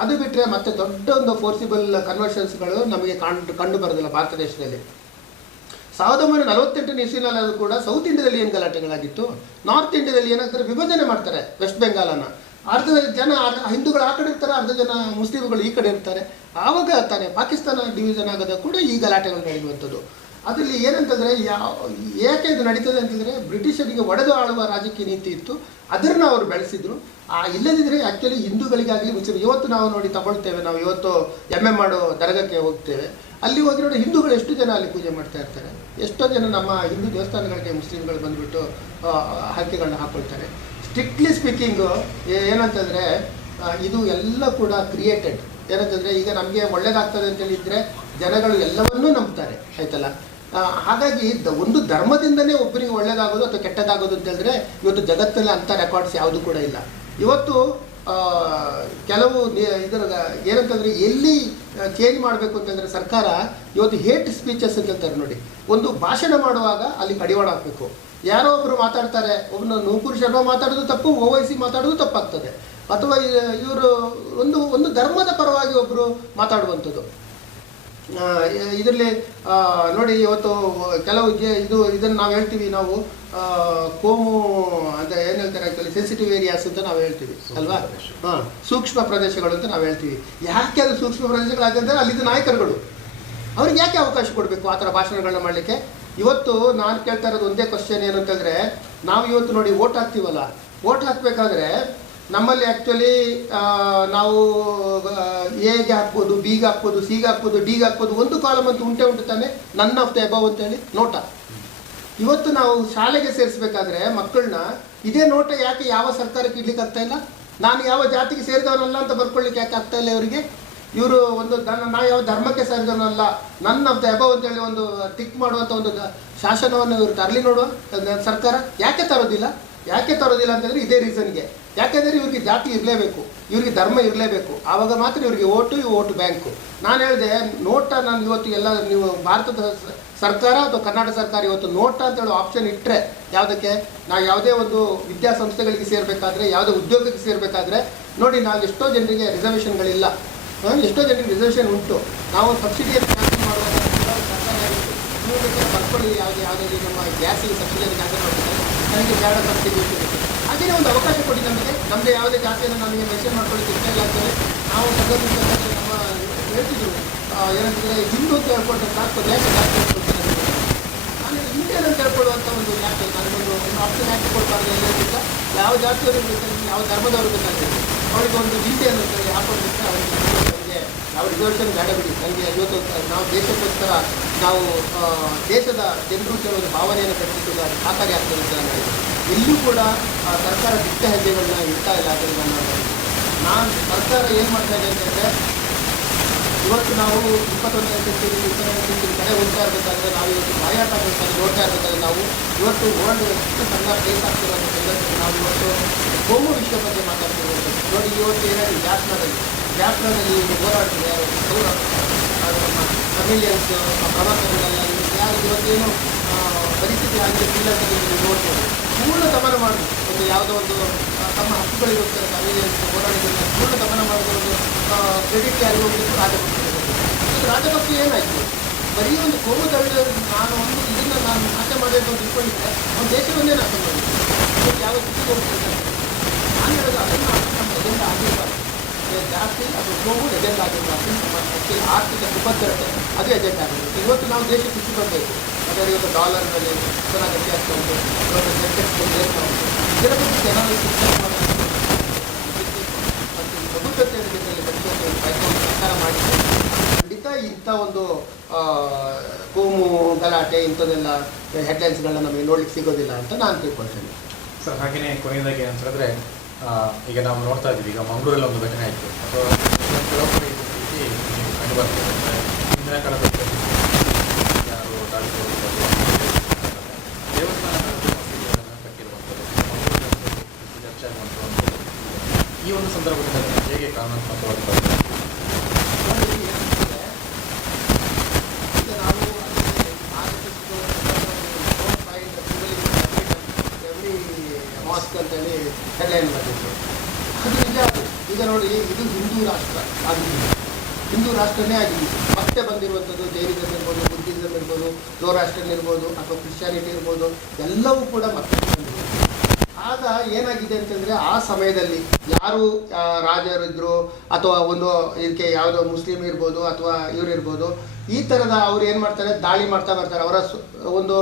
ಅದು ಬಿಟ್ಟರೆ ಮತ್ತೆ ದೊಡ್ಡ ಒಂದು ಫೋರ್ಸಿಬಲ್ ಕನ್ವರ್ಷನ್ಸ್ಗಳು ನಮಗೆ ಕಂಡು ಬರೋದಿಲ್ಲ ಭಾರತ ದೇಶದಲ್ಲಿ. 1948 ಇಸ್ವಿನಲ್ಲೂ ಕೂಡ ಸೌತ್ ಇಂಡಿಯಾದಲ್ಲಿ ಏನು ಗಲಾಟೆಗಳಾಗಿತ್ತು, ನಾರ್ತ್ ಇಂಡಿಯಾದಲ್ಲಿ ಏನಾಗ್ತಾರೆ ವಿಭಜನೆ ಮಾಡ್ತಾರೆ ವೆಸ್ಟ್ ಬೆಂಗಾಲನ್ನು. ಅರ್ಧ ಜನ ಹಿಂದೂಗಳು ಆ ಕಡೆ ಇರ್ತಾರೆ, ಅರ್ಧ ಜನ ಮುಸ್ಲಿಮ್ಗಳು ಈ ಕಡೆ ಇರ್ತಾರೆ. ಆವಾಗ ತಾನೇ ಪಾಕಿಸ್ತಾನ ಡಿವಿಷನ್ ಆಗೋದ ಕೂಡ ಈ ಗಲಾಟೆಗಳು ನಡೆಯುವಂಥದ್ದು. ಅದರಲ್ಲಿ ಏನಂತಂದರೆ ಯಾಕೆ ಇದು ನಡೀತದೆ ಅಂತಂದರೆ, ಬ್ರಿಟಿಷರಿಗೆ ಒಡೆದು ಆಳುವ ರಾಜಕೀಯ ನೀತಿ ಇತ್ತು, ಅದನ್ನು ಅವರು ಬೆಳೆಸಿದ್ರು. ಇಲ್ಲದಿದ್ದರೆ ಆ್ಯಕ್ಚುಲಿ ಹಿಂದೂಗಳಿಗಾಗಲಿ ಮುಸ್ಲಿಮ್ ಇವತ್ತು ನಾವು ನೋಡಿ ತಗೊಳ್ತೇವೆ, ನಾವು ಇವತ್ತು ಮಾಡೋ ದರ್ಗಕ್ಕೆ ಹೋಗ್ತೇವೆ, ಅಲ್ಲಿ ಹೋಗಿ ನೋಡಿ ಹಿಂದೂಗಳು ಎಷ್ಟು ಜನ ಅಲ್ಲಿ ಪೂಜೆ ಮಾಡ್ತಾ ಇರ್ತಾರೆ. ಎಷ್ಟೋ ಜನ ನಮ್ಮ ಹಿಂದೂ ದೇವಸ್ಥಾನಗಳಿಗೆ ಮುಸ್ಲಿಮ್ಗಳು ಬಂದುಬಿಟ್ಟು ಹರಕೆಗಳನ್ನ ಹಾಕ್ಕೊಳ್ತಾರೆ. ಸ್ಟ್ರಿಕ್ಟ್ಲಿ ಸ್ಪೀಕಿಂಗು ಏನಂತಂದರೆ ಇದು ಎಲ್ಲ ಕೂಡ ಕ್ರಿಯೇಟೆಡ್. ಏನಂತಂದರೆ ಈಗ ನಮಗೆ ಒಳ್ಳೇದಾಗ್ತದೆ ಅಂತೇಳಿದರೆ ಜನಗಳು ಎಲ್ಲವನ್ನೂ ನಂಬ್ತಾರೆ, ಆಯ್ತಲ್ಲ. ಹಾಗಾಗಿ ಒಂದು ಧರ್ಮದಿಂದನೇ ಒಬ್ಬರಿಗೆ ಒಳ್ಳೇದಾಗೋದು ಅಥವಾ ಕೆಟ್ಟದಾಗೋದು ಅಂತ ಹೇಳಿದ್ರೆ ಇವತ್ತು ಜಗತ್ತಲ್ಲಿ ಅಂಥ ರೆಕಾರ್ಡ್ಸ್ ಯಾವುದೂ ಕೂಡ ಇಲ್ಲ. ಇವತ್ತು ಕೆಲವು ಇದರ ಏನಂತಂದರೆ ಎಲ್ಲಿ ಚೇಂಜ್ ಮಾಡಬೇಕು ಅಂತಂದರೆ ಸರ್ಕಾರ ಇವತ್ತು ಹೇಟ್ ಸ್ಪೀಚಸ್ ಅಂತ ಹೇಳ್ತಾರೆ ನೋಡಿ. ಒಂದು ಭಾಷಣ ಮಾಡುವಾಗ ಅಲ್ಲಿ ಕಡಿವಾಣ ಹಾಕಬೇಕು. ಯಾರೋ ಒಬ್ಬರು ಮಾತಾಡ್ತಾರೆ, ಒಬ್ಬನು ನೂಪುರು ಶರ್ಮಾ ಮಾತಾಡೋದು ತಪ್ಪು, ಓವೈಸಿ ಮಾತಾಡೋದು ತಪ್ಪಾಗ್ತದೆ. ಅಥವಾ ಇವರು ಒಂದು ಧರ್ಮದ ಪರವಾಗಿ ಒಬ್ಬರು ಮಾತಾಡುವಂಥದ್ದು. ಇದರಲ್ಲಿ ನೋಡಿ ಇವತ್ತು ಕೆಲವು ಇದನ್ನು ನಾವು ಹೇಳ್ತೀವಿ, ನಾವು ಕೋಮು ಅಂತ ಏನು ಹೇಳ್ತಾರೆ ಆ್ಯಕ್ಚುಲಿ ಸೆನ್ಸಿಟಿವ್ ಏರಿಯಾಸ್ ಅಂತ ನಾವು ಹೇಳ್ತೀವಿ ಅಲ್ವಾ. ಸೂಕ್ಷ್ಮ ಪ್ರದೇಶಗಳು ಅಂತ ನಾವು ಹೇಳ್ತೀವಿ. ಯಾಕೆ ಅದು ಸೂಕ್ಷ್ಮ ಪ್ರದೇಶಗಳಾಗಂದರೆ ಅಲ್ಲಿದ್ದ ನಾಯಕರುಗಳು ಅವ್ರಿಗೆ ಯಾಕೆ ಅವಕಾಶ ಕೊಡಬೇಕು ಆ ಥರ ಭಾಷಣಗಳನ್ನ ಮಾಡಲಿಕ್ಕೆ? ಇವತ್ತು ನಾನು ಕೇಳ್ತಾ ಇರೋದು ಒಂದೇ ಕ್ವಶನ್ ಏನು ಅಂತಂದರೆ, ನಾವು ಇವತ್ತು ನೋಡಿ ವೋಟ್ ಹಾಕ್ತೀವಲ್ಲ, ವೋಟ್ ಹಾಕಬೇಕಾದ್ರೆ ನಮ್ಮಲ್ಲಿ ಆ್ಯಕ್ಚುಲಿ ನಾವು ಎಗೆ ಹಾಕ್ಬೋದು, ಬಿಗೆ ಹಾಕ್ಬೋದು, ಸಿಗೆ ಹಾಕ್ಬೋದು, ಡಿಗೆ ಹಾಕ್ಬೋದು, ಒಂದು ಕಾಲಮ್ ಅಂತ ಉಂಟು ತಾನೆ, ನನ್ ಆಫ್ ದ ಎಬವ್ ಅಂತೇಳಿ ನೋಟ. ಇವತ್ತು ನಾವು ಶಾಲೆಗೆ ಸೇರಿಸ್ಬೇಕಾದ್ರೆ ಮಕ್ಕಳನ್ನ ಇದೇ ನೋಟ ಯಾಕೆ ಯಾವ ಸರ್ಕಾರಕ್ಕೆ ಇಡ್ಲಿಕ್ಕೆ ಆಗ್ತಾ ಇಲ್ಲ? ನಾನು ಯಾವ ಜಾತಿಗೆ ಸೇರಿದವನಲ್ಲ ಅಂತ ಬರ್ಕೊಳ್ಳಿಕ್ಕೆ ಯಾಕೆ ಆಗ್ತಾ ಇಲ್ಲ ಇವರಿಗೆ? ಇವರು ಒಂದು ನಾವು ಯಾವ ಧರ್ಮಕ್ಕೆ ಸೇರಿದವನಲ್ಲ, ನನ್ ಆಫ್ ದ ಎಬವ್ ಅಂತೇಳಿ ಒಂದು ಟಿಕ್ ಮಾಡುವಂಥ ಒಂದು ಶಾಸನವನ್ನು ಇವರು ತರಲಿ ನೋಡುವ ಸರ್ಕಾರ ಯಾಕೆ ತರೋದಿಲ್ಲ? ಯಾಕೆ ತರೋದಿಲ್ಲ ಅಂತಂದರೆ ಇದೇ ರೀಸನ್ಗೆ. ಯಾಕೆಂದರೆ ಇವ್ರಿಗೆ ಜಾತಿ ಇರಲೇಬೇಕು, ಇವ್ರಿಗೆ ಧರ್ಮ ಇರಲೇಬೇಕು, ಆವಾಗ ಮಾತ್ರ ಇವರಿಗೆ ಓಟು ಬ್ಯಾಂಕು. ನಾನು ಹೇಳಿದೆ ನೋಟ, ನಾನು ಇವತ್ತು ಎಲ್ಲ ನೀವು ಭಾರತದ ಸರ್ಕಾರ ಅಥವಾ ಕರ್ನಾಟಕ ಸರ್ಕಾರ ಇವತ್ತು ನೋಟ ಅಂತೇಳಿ ಆಪ್ಷನ್ ಇಟ್ಟರೆ ಯಾವುದಕ್ಕೆ, ನಾವು ಯಾವುದೇ ಒಂದು ವಿದ್ಯಾಸಂಸ್ಥೆಗಳಿಗೆ ಸೇರಬೇಕಾದ್ರೆ, ಯಾವುದೇ ಉದ್ಯೋಗಕ್ಕೆ ಸೇರಬೇಕಾದ್ರೆ ನೋಡಿ, ನಾವು ಎಷ್ಟೋ ಜನರಿಗೆ ರಿಸರ್ವೇಷನ್ಗಳಿಲ್ಲ, ಎಷ್ಟೋ ಜನರಿಗೆ ರಿಸರ್ವೇಷನ್ ಉಂಟು. ನಾವು ಸಬ್ಸಿಡಿಯನ್ನು ಕ್ಯಾನ್ಸಲ್ ಮಾಡುವಾಗ ಸರ್ಕಾರ ಹೇಳಿತ್ತು, ನೀವು ಬೇಕಾದ್ರೆ ಬರ್ಕೊಳ್ಳಿ, ಯಾವುದೇ ನಮ್ಮ ಗ್ಯಾಸಿಗೆ ಸಬ್ಸಿಡಿಯನ್ನು ಕ್ಯಾನ್ಸಲ್ ಮಾಡ್ತಾರೆ, ನನಗೆ ಬೇಡ ಸಬ್ಸಿಡಿ ಇರುತ್ತೆ. ಹಾಗೆಯೇ ಒಂದು ಅವಕಾಶ ಕೊಡಿ ನಮಗೆ, ನಮ್ಮದೇ ಯಾವುದೇ ಜಾತಿಯನ್ನು ನಮಗೆ ಮೆನ್ಷನ್ ಮಾಡ್ಕೊಳ್ಳಿಕ್ಕೆ ಇಷ್ಟ ಇಲ್ಲ ಅಂತೇಳಿ ನಾವು ಸಂಘಟನೆ ನಮ್ಮ ಹೇಳ್ತಿದ್ರು. ಏನಂತಂದರೆ ಹಿಂದೂ ಅಂತ ಹೇಳ್ಕೊಂಡ್ರೆ ಸಾಕು, ಯಾಕೆ ಜಾತಿ ಹೇಳ್ಕೊಳ್ತೀನಿ ನಾನು ಇಂಡಿಯನ್ ಅಂತ ಹೇಳ್ಕೊಳ್ಳುವಂಥ ಒಂದು ಯಾಕೆ ನನಗೊಂದು ಆಪ್ಷನ್ ಯಾಕೆ ಕೊಡ್ಬಾರ್ದು? ಎಲ್ಲರಿಗಿಂತ ಯಾವ ಜಾತಿಯವರು ಬೇಕಾಗಿ, ಯಾವ ಧರ್ಮದವರು ಬೇಕಾಗಿದೆ ಅವರಿಗೆ ಒಂದು ಇಂಡಿಯನ್ ಅಂತೇಳಿ ಹಾಕೊಂಡ್ಬಿಟ್ರೆ ಅವರಿಗೆ ನನಗೆ ಯಾವ ರಿಸರ್ವೇಷನ್ ಬೇಡ ಬಿಡಿ, ನನಗೆ ಇವತ್ತು ನಾವು ದೇಶಕ್ಕೋಸ್ಕರ ನಾವು ದೇಶದ ಜನರು ಕೆಲವೊಂದು ಭಾವನೆಯನ್ನು ಕಟ್ಟಿದ್ದು ಸಾಕಾರಿ ಆಗ್ತದೆ ಅಂತ ನಾನು ಹೇಳಿದೆ. ಎಲ್ಲೂ ಕೂಡ ಸರ್ಕಾರ ದಿಟ್ಟ ಹೆಜ್ಜೆಗಳನ್ನ ಇಡ್ತಾ ಇಲ್ಲ. ಅದರಿಂದ ನಾನು ಸರ್ಕಾರ ಏನು ಮಾಡ್ತಾ ಇದೆ ಅಂತಂದರೆ, ಇವತ್ತು ನಾವು 21ನೇ ಸೆಂಚುರಿ 22ನೇ ಸೆಂಚುರಿ ಕಡೆ ಹೋಗ್ತಾ ಇರಬೇಕಾದ್ರೆ, ನಾವು ಇವತ್ತು ಬಾಯಾಟ ನೋಡ್ತಾ ಇರಬೇಕಾದ್ರೆ, ನಾವು ಇವತ್ತು ವರ್ಲ್ಡ್ ಎಷ್ಟು ಸಣ್ಣ ಪ್ಲೇಸ್ ಆಗ್ತಿರೋ ಸಂದರ್ಭದಲ್ಲಿ ನಾವು ಇವತ್ತು ಕೋಮು ವಿಷಯ ಬಗ್ಗೆ ಮಾತಾಡ್ತಿರುವಂಥದ್ದು ನೋಡಿ. ಇವತ್ತು ಏನಾದರೂ ಜಾಫ್ನಾದಲ್ಲಿ ಹೋರಾಡ್ತಿದೆ ನಮ್ಮ ಫೆಮಿಲಿಯನ್ಸ್ ಪ್ರವಾಸಗಳೆಲ್ಲ ಯಾರು ಇವತ್ತೇನು ಪರಿಸ್ಥಿತಿ ಆಗಿದೆ ಶ್ರೀಲಂಕಾದಲ್ಲಿ ನೀವು ನೋಡ್ಬೋದು. ಪೂರ್ಣ ದಮನ ಮಾಡಿ ಒಂದು ಯಾವುದೋ ಒಂದು ತಮ್ಮ ಹಕ್ಕುಗಳಿಗೋಸ್ಕರ ಫೆಮಿಲಿಯನ್ಸ್ ಹೋರಾಡಿದ್ರೆ ಪೂರ್ಣ ದಮನ ಮಾಡಿದ ಒಂದು ಕ್ರೆಡಿಟ್ ಯಾರಿಗೆ ಹೋಗಲಿಕ್ಕೆ ರಾಜಪಕ್ಷೆ ಏನಾಯಿತು? ಬರೀ ಒಂದು ಕೋಮು ತಳಿದವರಿಗೆ ನಾನು ಒಂದು ಇದನ್ನು ನಾನು ನಾಶ ಮಾಡಬೇಕು ಅಂತ ಇಟ್ಕೊಂಡಿದ್ದರೆ ಒಂದು ದೇಶವನ್ನೇ ನಾಶ ಮಾಡಿದ್ದೆ. ಯಾವ ಸ್ಥಿತಿಗೆ ಹೋಗ್ತಿದ್ದಾರೆ ನಾನು ಹೇಳೋದು ಅದನ್ನು ನಮ್ಮ ಎಜೆಂಡ ಆಗಿರಬಾರ್ದು. ಜಾಸ್ತಿ ಅಥವಾ ಕೋಮು ಎಜೆಂಡ ಆಗಿರಬಾರ್ದು. ನಮ್ಮ ಆರ್ಥಿಕ ಸುಭದ್ರತೆ ಅದು ಎಜೆಂಡ ಆಗಿರುತ್ತೆ. ಇವತ್ತು ನಾವು ದೇಶಕ್ಕೆ ಖುಷಿ ಬರಬೇಕು. ಅದರ ಇವತ್ತು ಡಾಲರ್ನಲ್ಲಿ ಚೆನ್ನಾಗಿ ಗಟ್ಟಿ ಆಗ್ತಾ ಉಂಟು, ಇವತ್ತು ಸೆಂಟೆಕ್ಸ್ ಏರ್ತಾ ಉಂಟು. ಇದರ ಬಗ್ಗೆ ಜನರು ಶಿಕ್ಷಣ ಮತ್ತು ಪ್ರಭುತ್ವತೆಯ ಜೊತೆಯಲ್ಲಿ ಬದುಕುವಂಥ ಪ್ರಯತ್ನವನ್ನು ಸರ್ಕಾರ ಮಾಡಿದರೆ ಖಂಡಿತ ಇಂಥ ಒಂದು ಕೋಮು ಗಲಾಟೆ ಇಂಥದ್ದೆಲ್ಲ ಹೆಡ್ಲೈನ್ಸ್ಗಳನ್ನ ನಮಗೆ ನೋಡ್ಲಿಕ್ಕೆ ಸಿಗೋದಿಲ್ಲ ಅಂತ ನಾನು ತಿಳ್ಕೊಳ್ತೇನೆ ಸರ್. ಹಾಗೆಯೇ ಕೊನೆಯದಾಗಿ ಅಂತ ಹೇಳಿದ್ರೆ, ಈಗ ನಾವು ನೋಡ್ತಾ ಇದ್ದೀವಿ, ಈಗ ಮಂಗಳೂರಲ್ಲಿ ಒಂದು ಘಟನೆ ಆಯಿತು ಅಥವಾ ಕೆಲವು ಕಡೆ ರೀತಿ ಕಂಡು ಬರ್ತದೆ. ಅಂದರೆ ಹಿಂದಿನ ಕಾಲದಲ್ಲಿ ಯಾರು ದೇವಸ್ಥಾನಗಳನ್ನು ಕಟ್ಟಿರುವಂಥದ್ದು, ಚರ್ಚೆ ಆಗುವಂಥದ್ದು, ಈ ಒಂದು ಸಂದರ್ಭದಲ್ಲಿ ಹೇಗೆ ಕಾರಣಾತ್ಮಕವಾಗಿ ಬರ್ತದೆ? ಈಗ ನಾವು ಎವ್ರಿ ಮಾಸ್ಕ್ ಅಂತೇಳಿ ಹೆಡ್ಲೈನ್ ಬಂದಿತ್ತು. ಅದು ನಿಜ. ಈಗ ನೋಡಿ, ಇದು ಹಿಂದೂ ರಾಷ್ಟ್ರ ಆಗಿದೆ, ಹಿಂದೂ ರಾಷ್ಟ್ರನೇ ಆಗಿದೆ. ಮತ್ತೆ ಬಂದಿರುವಂಥದ್ದು ಜೈನಿಸಮ್ ಇರ್ಬೋದು, ಬುದ್ಧಿಸಮ್ ಇರ್ಬೋದು, ಜೋರಾಷ್ಟ್ರನ್ ಇರ್ಬೋದು ಅಥವಾ ಕ್ರಿಶ್ಚಿಯಾನಿಟಿ ಇರ್ಬೋದು, ಎಲ್ಲವೂ ಕೂಡ ಮತ್ತೆ ಬಂದಿದೆ. ಆಗ ಏನಾಗಿದೆ ಅಂತಂದರೆ, ಆ ಸಮಯದಲ್ಲಿ ಯಾರು ರಾಜರಿದ್ದರು ಅಥವಾ ಒಂದು ಇದಕ್ಕೆ ಯಾವುದೋ ಮುಸ್ಲಿಮ್ ಇರ್ಬೋದು ಅಥವಾ ಇವರಿರ್ಬೋದು, ಈ ಥರದ ಅವ್ರು ಏನು ಮಾಡ್ತಾರೆ, ದಾಳಿ ಮಾಡ್ತಾ ಬರ್ತಾರೆ ಅವರ ಒಂದು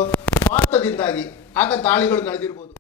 ಸ್ವಾರ್ಥದಿಂದಾಗಿ. ಆಗ ದಾಳಿಗಳು ನಡೆದಿರ್ಬೋದು.